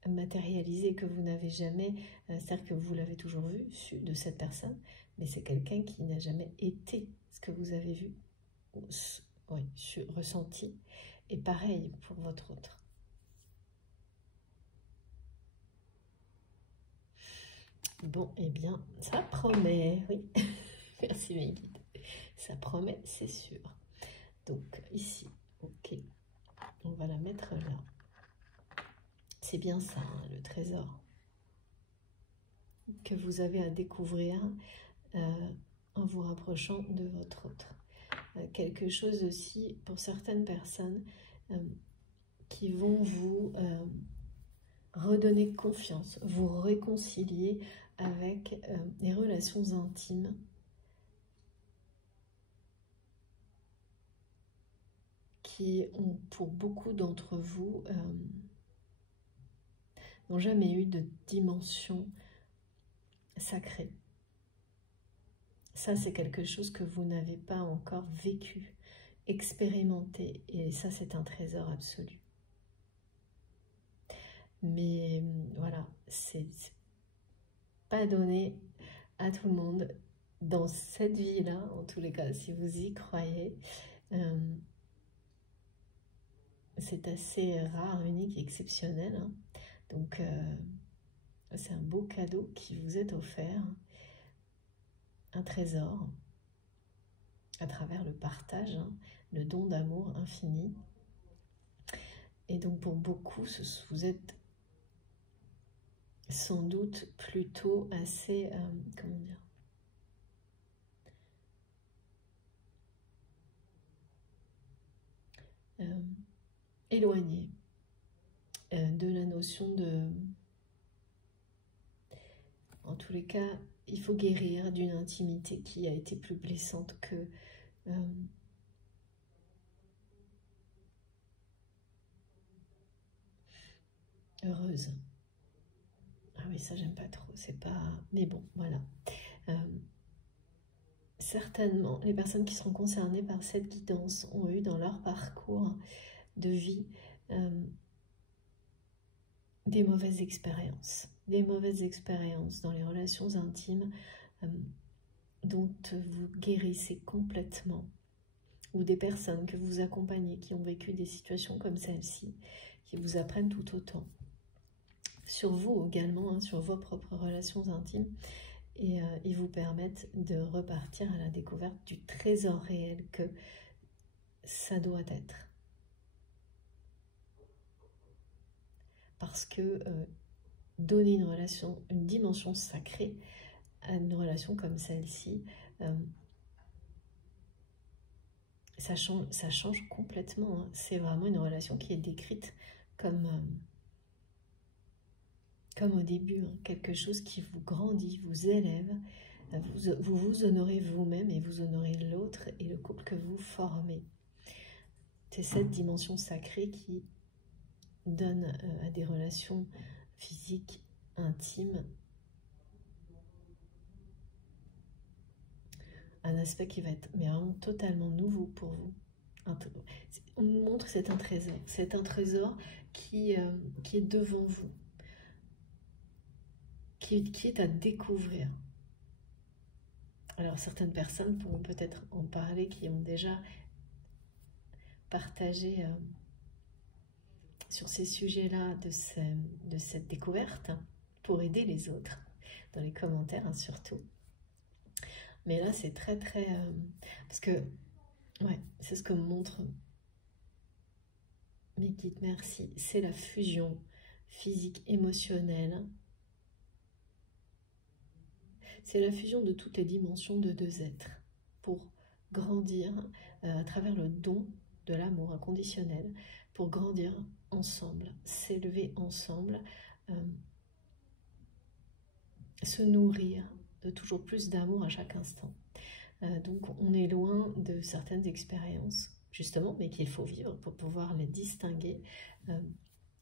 matérialisé, que vous n'avez jamais, c'est-à-dire que vous l'avez toujours vu, su de cette personne, mais c'est quelqu'un qui n'a jamais été ce que vous avez vu, oui, ressenti, et pareil pour votre autre. Bon, eh bien, ça promet, oui, merci mes guides, ça promet, c'est sûr. Donc ici, ok, on va la mettre là. C'est bien ça, hein, le trésor que vous avez à découvrir en vous rapprochant de votre autre. Quelque chose aussi pour certaines personnes qui vont vous redonner confiance, vous réconcilier avec les relations intimes qui ont pour beaucoup d'entre vous n'ont jamais eu de dimension sacrée. Ça, c'est quelque chose que vous n'avez pas encore vécu, expérimenté, et ça, c'est un trésor absolu. Mais voilà, c'est pas donné à tout le monde dans cette vie-là, en tous les cas, si vous y croyez. C'est assez rare, unique, exceptionnel. Hein. Donc, c'est un beau cadeau qui vous est offert. Un trésor à travers le partage, hein, le don d'amour infini. Et donc, pour beaucoup, vous êtes sans doute plutôt assez, comment dire, éloigné de la notion de... En tous les cas, il faut guérir d'une intimité qui a été plus blessante que... heureuse. Ah oui, ça j'aime pas trop, c'est pas... Mais bon, voilà. Certainement, les personnes qui seront concernées par cette guidance ont eu dans leur parcours de vie des mauvaises expériences dans les relations intimes dont vous guérissez complètement, ou des personnes que vous accompagnez qui ont vécu des situations comme celle-ci, qui vous apprennent tout autant. Sur vous également, hein, sur vos propres relations intimes, et ils vous permettent de repartir à la découverte du trésor réel que ça doit être. Parce que donner une relation, une dimension sacrée à une relation comme celle-ci, ça change complètement. Hein. C'est vraiment une relation qui est décrite comme au début, hein, quelque chose qui vous grandit, vous élève, vous honorez vous-même et vous honorez l'autre et le couple que vous formez. C'est cette dimension sacrée qui donne à des relations physiques, intimes, un aspect qui va être mais vraiment totalement nouveau pour vous. On nous montre que c'est un trésor qui est devant vous, qui est à découvrir. Alors certaines personnes pourront peut-être en parler, qui ont déjà partagé sur ces sujets-là de cette découverte, pour aider les autres, dans les commentaires hein, surtout. Mais là c'est très parce que ouais, c'est ce que me montre mes guides, merci, c'est la fusion physique, émotionnelle. C'est la fusion de toutes les dimensions de deux êtres pour grandir à travers le don de l'amour inconditionnel, pour grandir ensemble, s'élever ensemble, se nourrir de toujours plus d'amour à chaque instant. Donc on est loin de certaines expériences, justement, mais qu'il faut vivre pour pouvoir les distinguer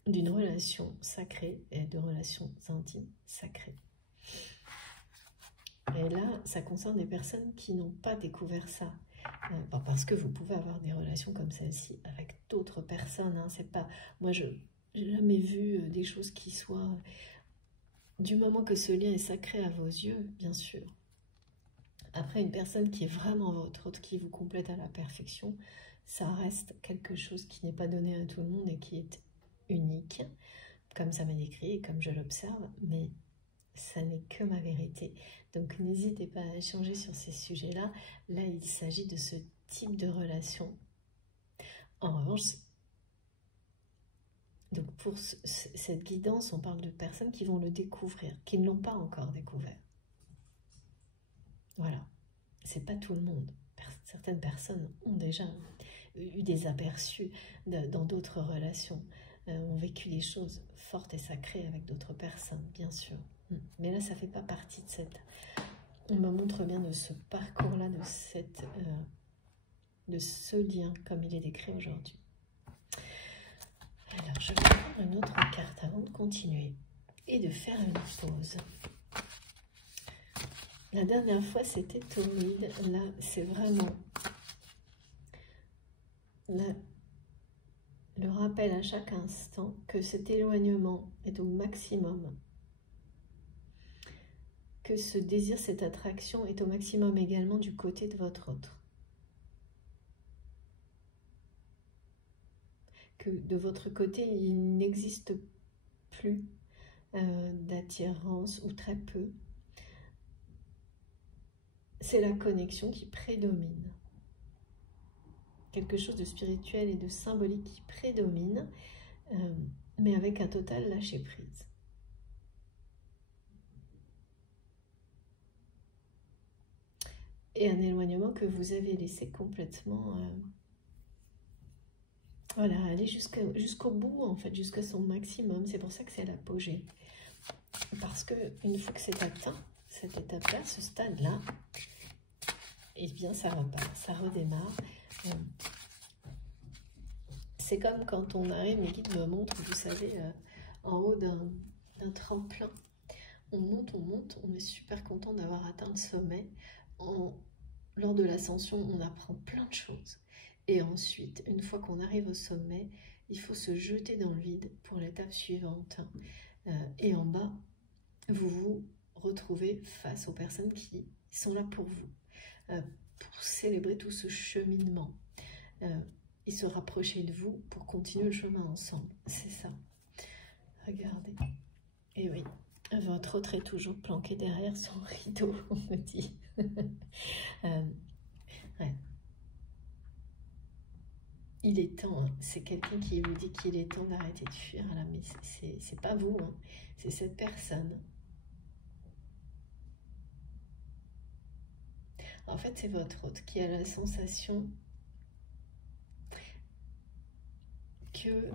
d'une relation sacrée et de relations intimes sacrées. Et là, ça concerne des personnes qui n'ont pas découvert ça. Parce que vous pouvez avoir des relations comme celle-ci avec d'autres personnes. Hein, c'est pas... Moi, je n'ai jamais vu des choses qui soient... Du moment que ce lien est sacré à vos yeux, bien sûr. Après, une personne qui est vraiment votre, qui vous complète à la perfection, ça reste quelque chose qui n'est pas donné à tout le monde et qui est unique, comme ça m'est décrit et comme je l'observe, mais ça n'est que ma vérité. Donc n'hésitez pas à échanger sur ces sujets-là. Là, il s'agit de ce type de relation. En revanche, donc pour cette guidance, on parle de personnes qui vont le découvrir, qui ne l'ont pas encore découvert. Voilà, c'est pas tout le monde. Certaines personnes ont déjà eu des aperçus dans d'autres relations, ont vécu des choses fortes et sacrées avec d'autres personnes, bien sûr. Mais là, ça fait pas partie de cette... On me montre bien de ce parcours-là, de ce lien, comme il est décrit aujourd'hui. Alors, je vais prendre une autre carte avant de continuer et de faire une pause. La dernière fois, c'était Tauride. Là, c'est vraiment le rappel à chaque instant que cet éloignement est au maximum. que ce désir, cette attraction est au maximum également du côté de votre autre. Que de votre côté, il n'existe plus d'attirance ou très peu. C'est la connexion qui prédomine. Quelque chose de spirituel et de symbolique qui prédomine, mais avec un total lâcher-prise. Et un éloignement que vous avez laissé complètement voilà, aller jusqu'au bout, en fait, jusqu'à son maximum. C'est pour ça que c'est l'apogée. Parce qu'une fois que c'est atteint, cette étape-là, ce stade-là, eh bien, ça repart, ça redémarre. C'est comme quand on arrive, mes guides me montrent, vous savez, en haut d'un tremplin. On monte, on est super content d'avoir atteint le sommet. Lors de l'ascension, on apprend plein de choses. Et ensuite, une fois qu'on arrive au sommet, il faut se jeter dans le vide pour l'étape suivante. Et en bas, vous vous retrouvez face aux personnes qui sont là pour vous, pour célébrer tout ce cheminement. Et se rapprocher de vous pour continuer le chemin ensemble. C'est ça. Regardez. Et oui, votre autre est toujours planqué derrière son rideau, on me dit. Ouais. Il est temps, hein. C'est quelqu'un qui vous dit qu'il est temps d'arrêter de fuir, là, mais c'est pas vous, hein. C'est cette personne. En fait, c'est votre autre qui a la sensation que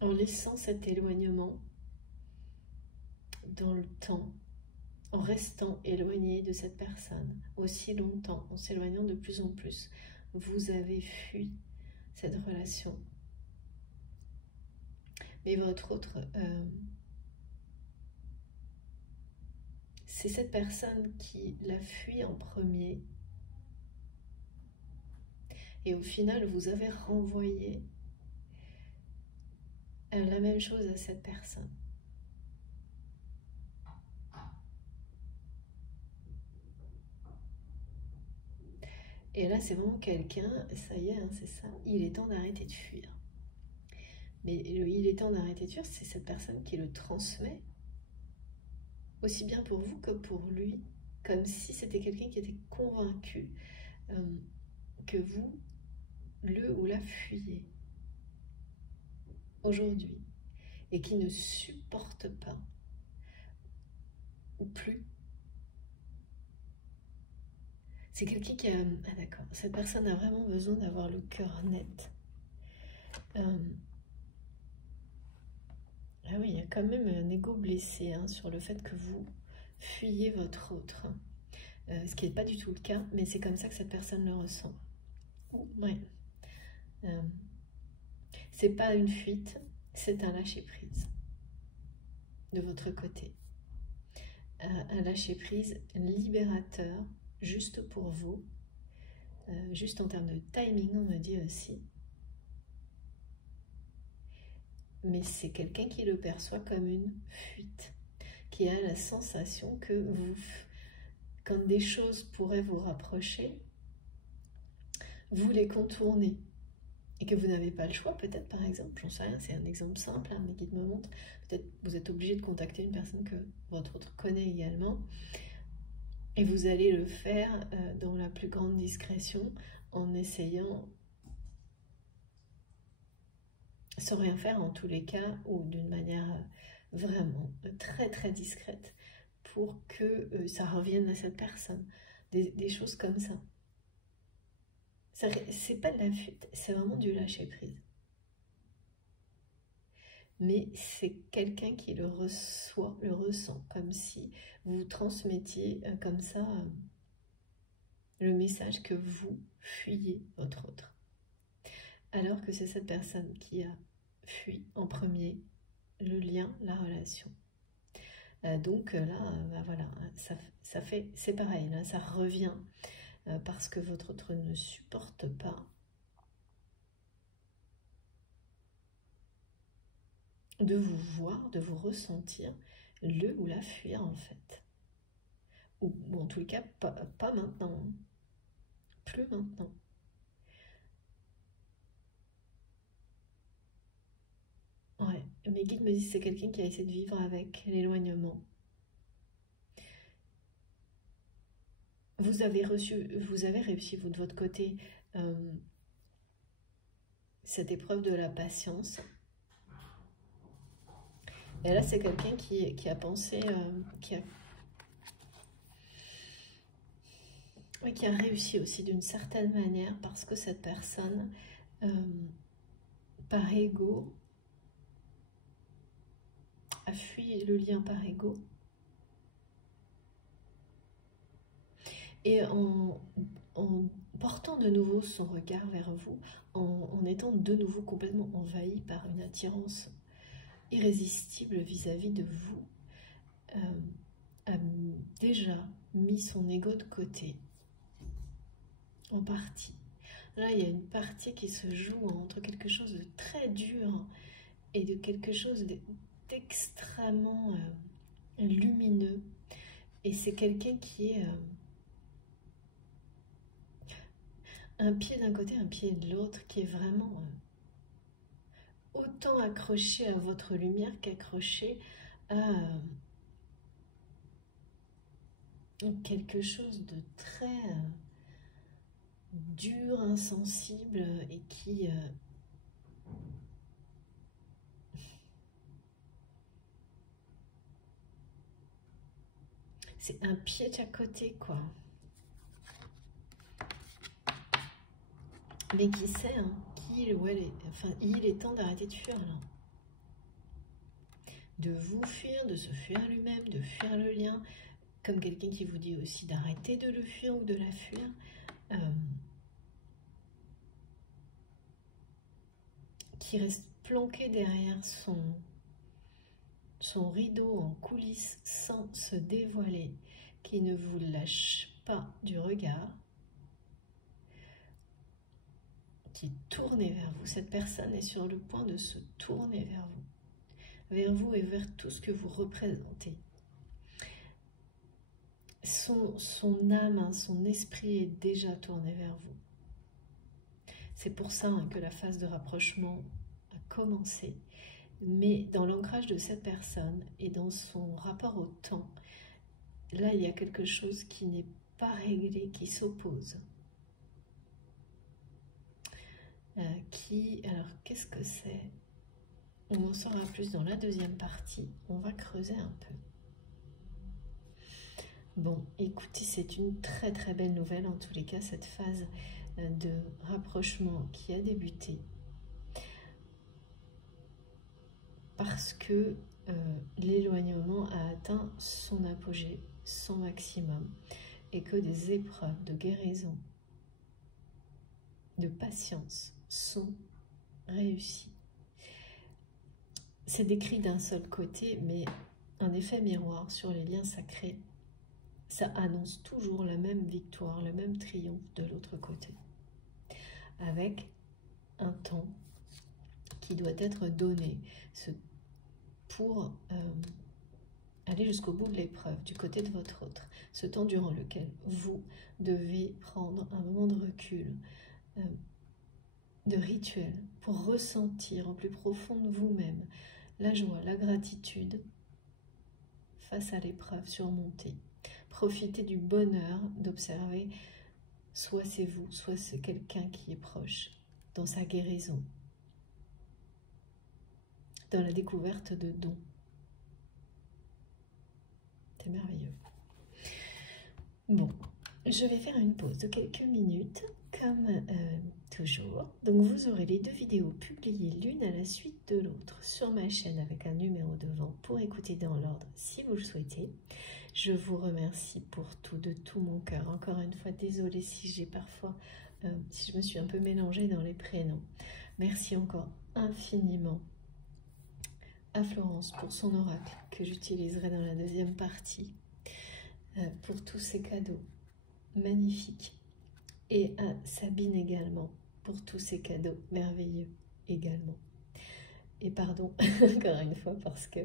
en laissant cet éloignement dans le temps, en restant éloigné de cette personne aussi longtemps, en s'éloignant de plus en plus, vous avez fui cette relation. Mais votre autre, c'est cette personne qui l'a fui en premier. Et au final, vous avez renvoyé la même chose à cette personne. Et là, c'est vraiment quelqu'un, ça y est, hein, c'est ça, il est temps d'arrêter de fuir. Mais il est temps d'arrêter de fuir, c'est cette personne qui le transmet, aussi bien pour vous que pour lui, comme si c'était quelqu'un qui était convaincu que vous, le ou la fuyez aujourd'hui, et qui ne supporte pas, ou plus. C'est quelqu'un qui a... Ah d'accord, cette personne a vraiment besoin d'avoir le cœur net. Ah oui, il y a quand même un ego blessé hein, sur le fait que vous fuyez votre autre. Ce qui n'est pas du tout le cas, mais c'est comme ça que cette personne le ressent. Ouais. C'est pas une fuite, c'est un lâcher-prise de votre côté. Un lâcher-prise libérateur, juste pour vous, juste en termes de timing, on me dit aussi. Mais c'est quelqu'un qui le perçoit comme une fuite, qui a la sensation que vous, quand des choses pourraient vous rapprocher, vous les contournez. Et que vous n'avez pas le choix, peut-être par exemple, j'en sais rien, c'est un exemple simple, hein, mes guides me montrent, peut-être vous êtes obligé de contacter une personne que votre autre connaît également, et vous allez le faire dans la plus grande discrétion, en essayant, sans rien faire en tous les cas, ou d'une manière vraiment très très discrète, pour que ça revienne à cette personne, des choses comme ça. C'est pas de la fuite, c'est vraiment du lâcher prise. Mais c'est quelqu'un qui le reçoit, le ressent, comme si vous transmettiez comme ça le message que vous fuyez votre autre. Alors que c'est cette personne qui a fui en premier le lien, la relation. Donc là, voilà, ça fait, c'est pareil, là, ça revient parce que votre autre ne supporte pas de vous voir, de vous ressentir, le ou la fuir en fait. Ou en tout cas, pas maintenant. Plus maintenant. Ouais, mes guides me disent que c'est quelqu'un qui a essayé de vivre avec l'éloignement. Vous avez réussi, vous de votre côté, cette épreuve de la patience. Et là, c'est quelqu'un qui a pensé, qui a réussi aussi d'une certaine manière parce que cette personne, par ego, a fui le lien par ego. Et en portant de nouveau son regard vers vous, en étant de nouveau complètement envahi par une attirance irrésistible vis-à-vis de vous, a déjà mis son ego de côté, en partie. Là, il y a une partie qui se joue entre quelque chose de très dur et de quelque chose d'extrêmement lumineux. Et c'est quelqu'un qui est un pied d'un côté, un pied de l'autre, qui est vraiment autant accroché à votre lumière qu'accroché à quelque chose de très dur, insensible et qui c'est un pied de chaque côté, quoi. Mais qui sait, hein, qu'il ou elle est... Enfin, il est temps d'arrêter de fuir, là. De vous fuir, de se fuir lui-même, de fuir le lien. Comme quelqu'un qui vous dit aussi d'arrêter de le fuir ou de la fuir. Qui reste planqué derrière son rideau en coulisses sans se dévoiler, qui ne vous lâche pas du regard, qui est tourné vers vous. Cette personne est sur le point de se tourner vers vous et vers tout ce que vous représentez. Son âme, hein, son esprit est déjà tourné vers vous. C'est pour ça que la phase de rapprochement a commencé. Mais dans l'ancrage de cette personne et dans son rapport au temps, là, il y a quelque chose qui n'est pas réglé, qui s'oppose. Alors, qu'est-ce que c'est? On en saura plus dans la deuxième partie. On va creuser un peu. Bon, écoutez, c'est une très très belle nouvelle, en tous les cas, cette phase de rapprochement qui a débuté. Parce que l'éloignement a atteint son apogée, son maximum, et que des épreuves de guérison, de patience sont réussies. C'est décrit d'un seul côté, mais un effet miroir sur les liens sacrés, ça annonce toujours la même victoire, le même triomphe de l'autre côté, avec un temps qui doit être donné pour aller jusqu'au bout de l'épreuve, du côté de votre autre, ce temps durant lequel vous devez prendre un moment de recul, de rituel, pour ressentir au plus profond de vous-même la joie, la gratitude face à l'épreuve surmontée. Profitez du bonheur d'observer, soit c'est vous, soit c'est quelqu'un qui est proche, dans sa guérison, dans la découverte de dons. C'est merveilleux. Bon, je vais faire une pause de quelques minutes, comme toujours. Donc vous aurez les deux vidéos publiées l'une à la suite de l'autre sur ma chaîne avec un numéro devant pour écouter dans l'ordre si vous le souhaitez. Je vous remercie pour tout, de tout mon cœur. Encore une fois, désolée si j'ai parfois, si je me suis un peu mélangée dans les prénoms. Merci encore infiniment à Florence pour son oracle que j'utiliserai dans la deuxième partie, pour tous ces cadeaux magnifiques, et à Sabine également pour tous ces cadeaux merveilleux également. Et pardon encore une fois parce que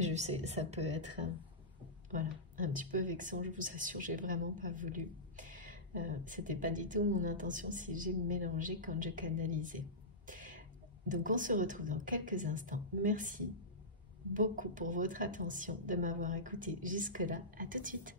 je sais, ça peut être voilà, un petit peu vexant, je vous assure, j'ai vraiment pas voulu. C'était pas du tout mon intention si j'ai mélangé quand je canalisais. Donc on se retrouve dans quelques instants. Merci beaucoup pour votre attention, de m'avoir écouté jusque-là. À tout de suite.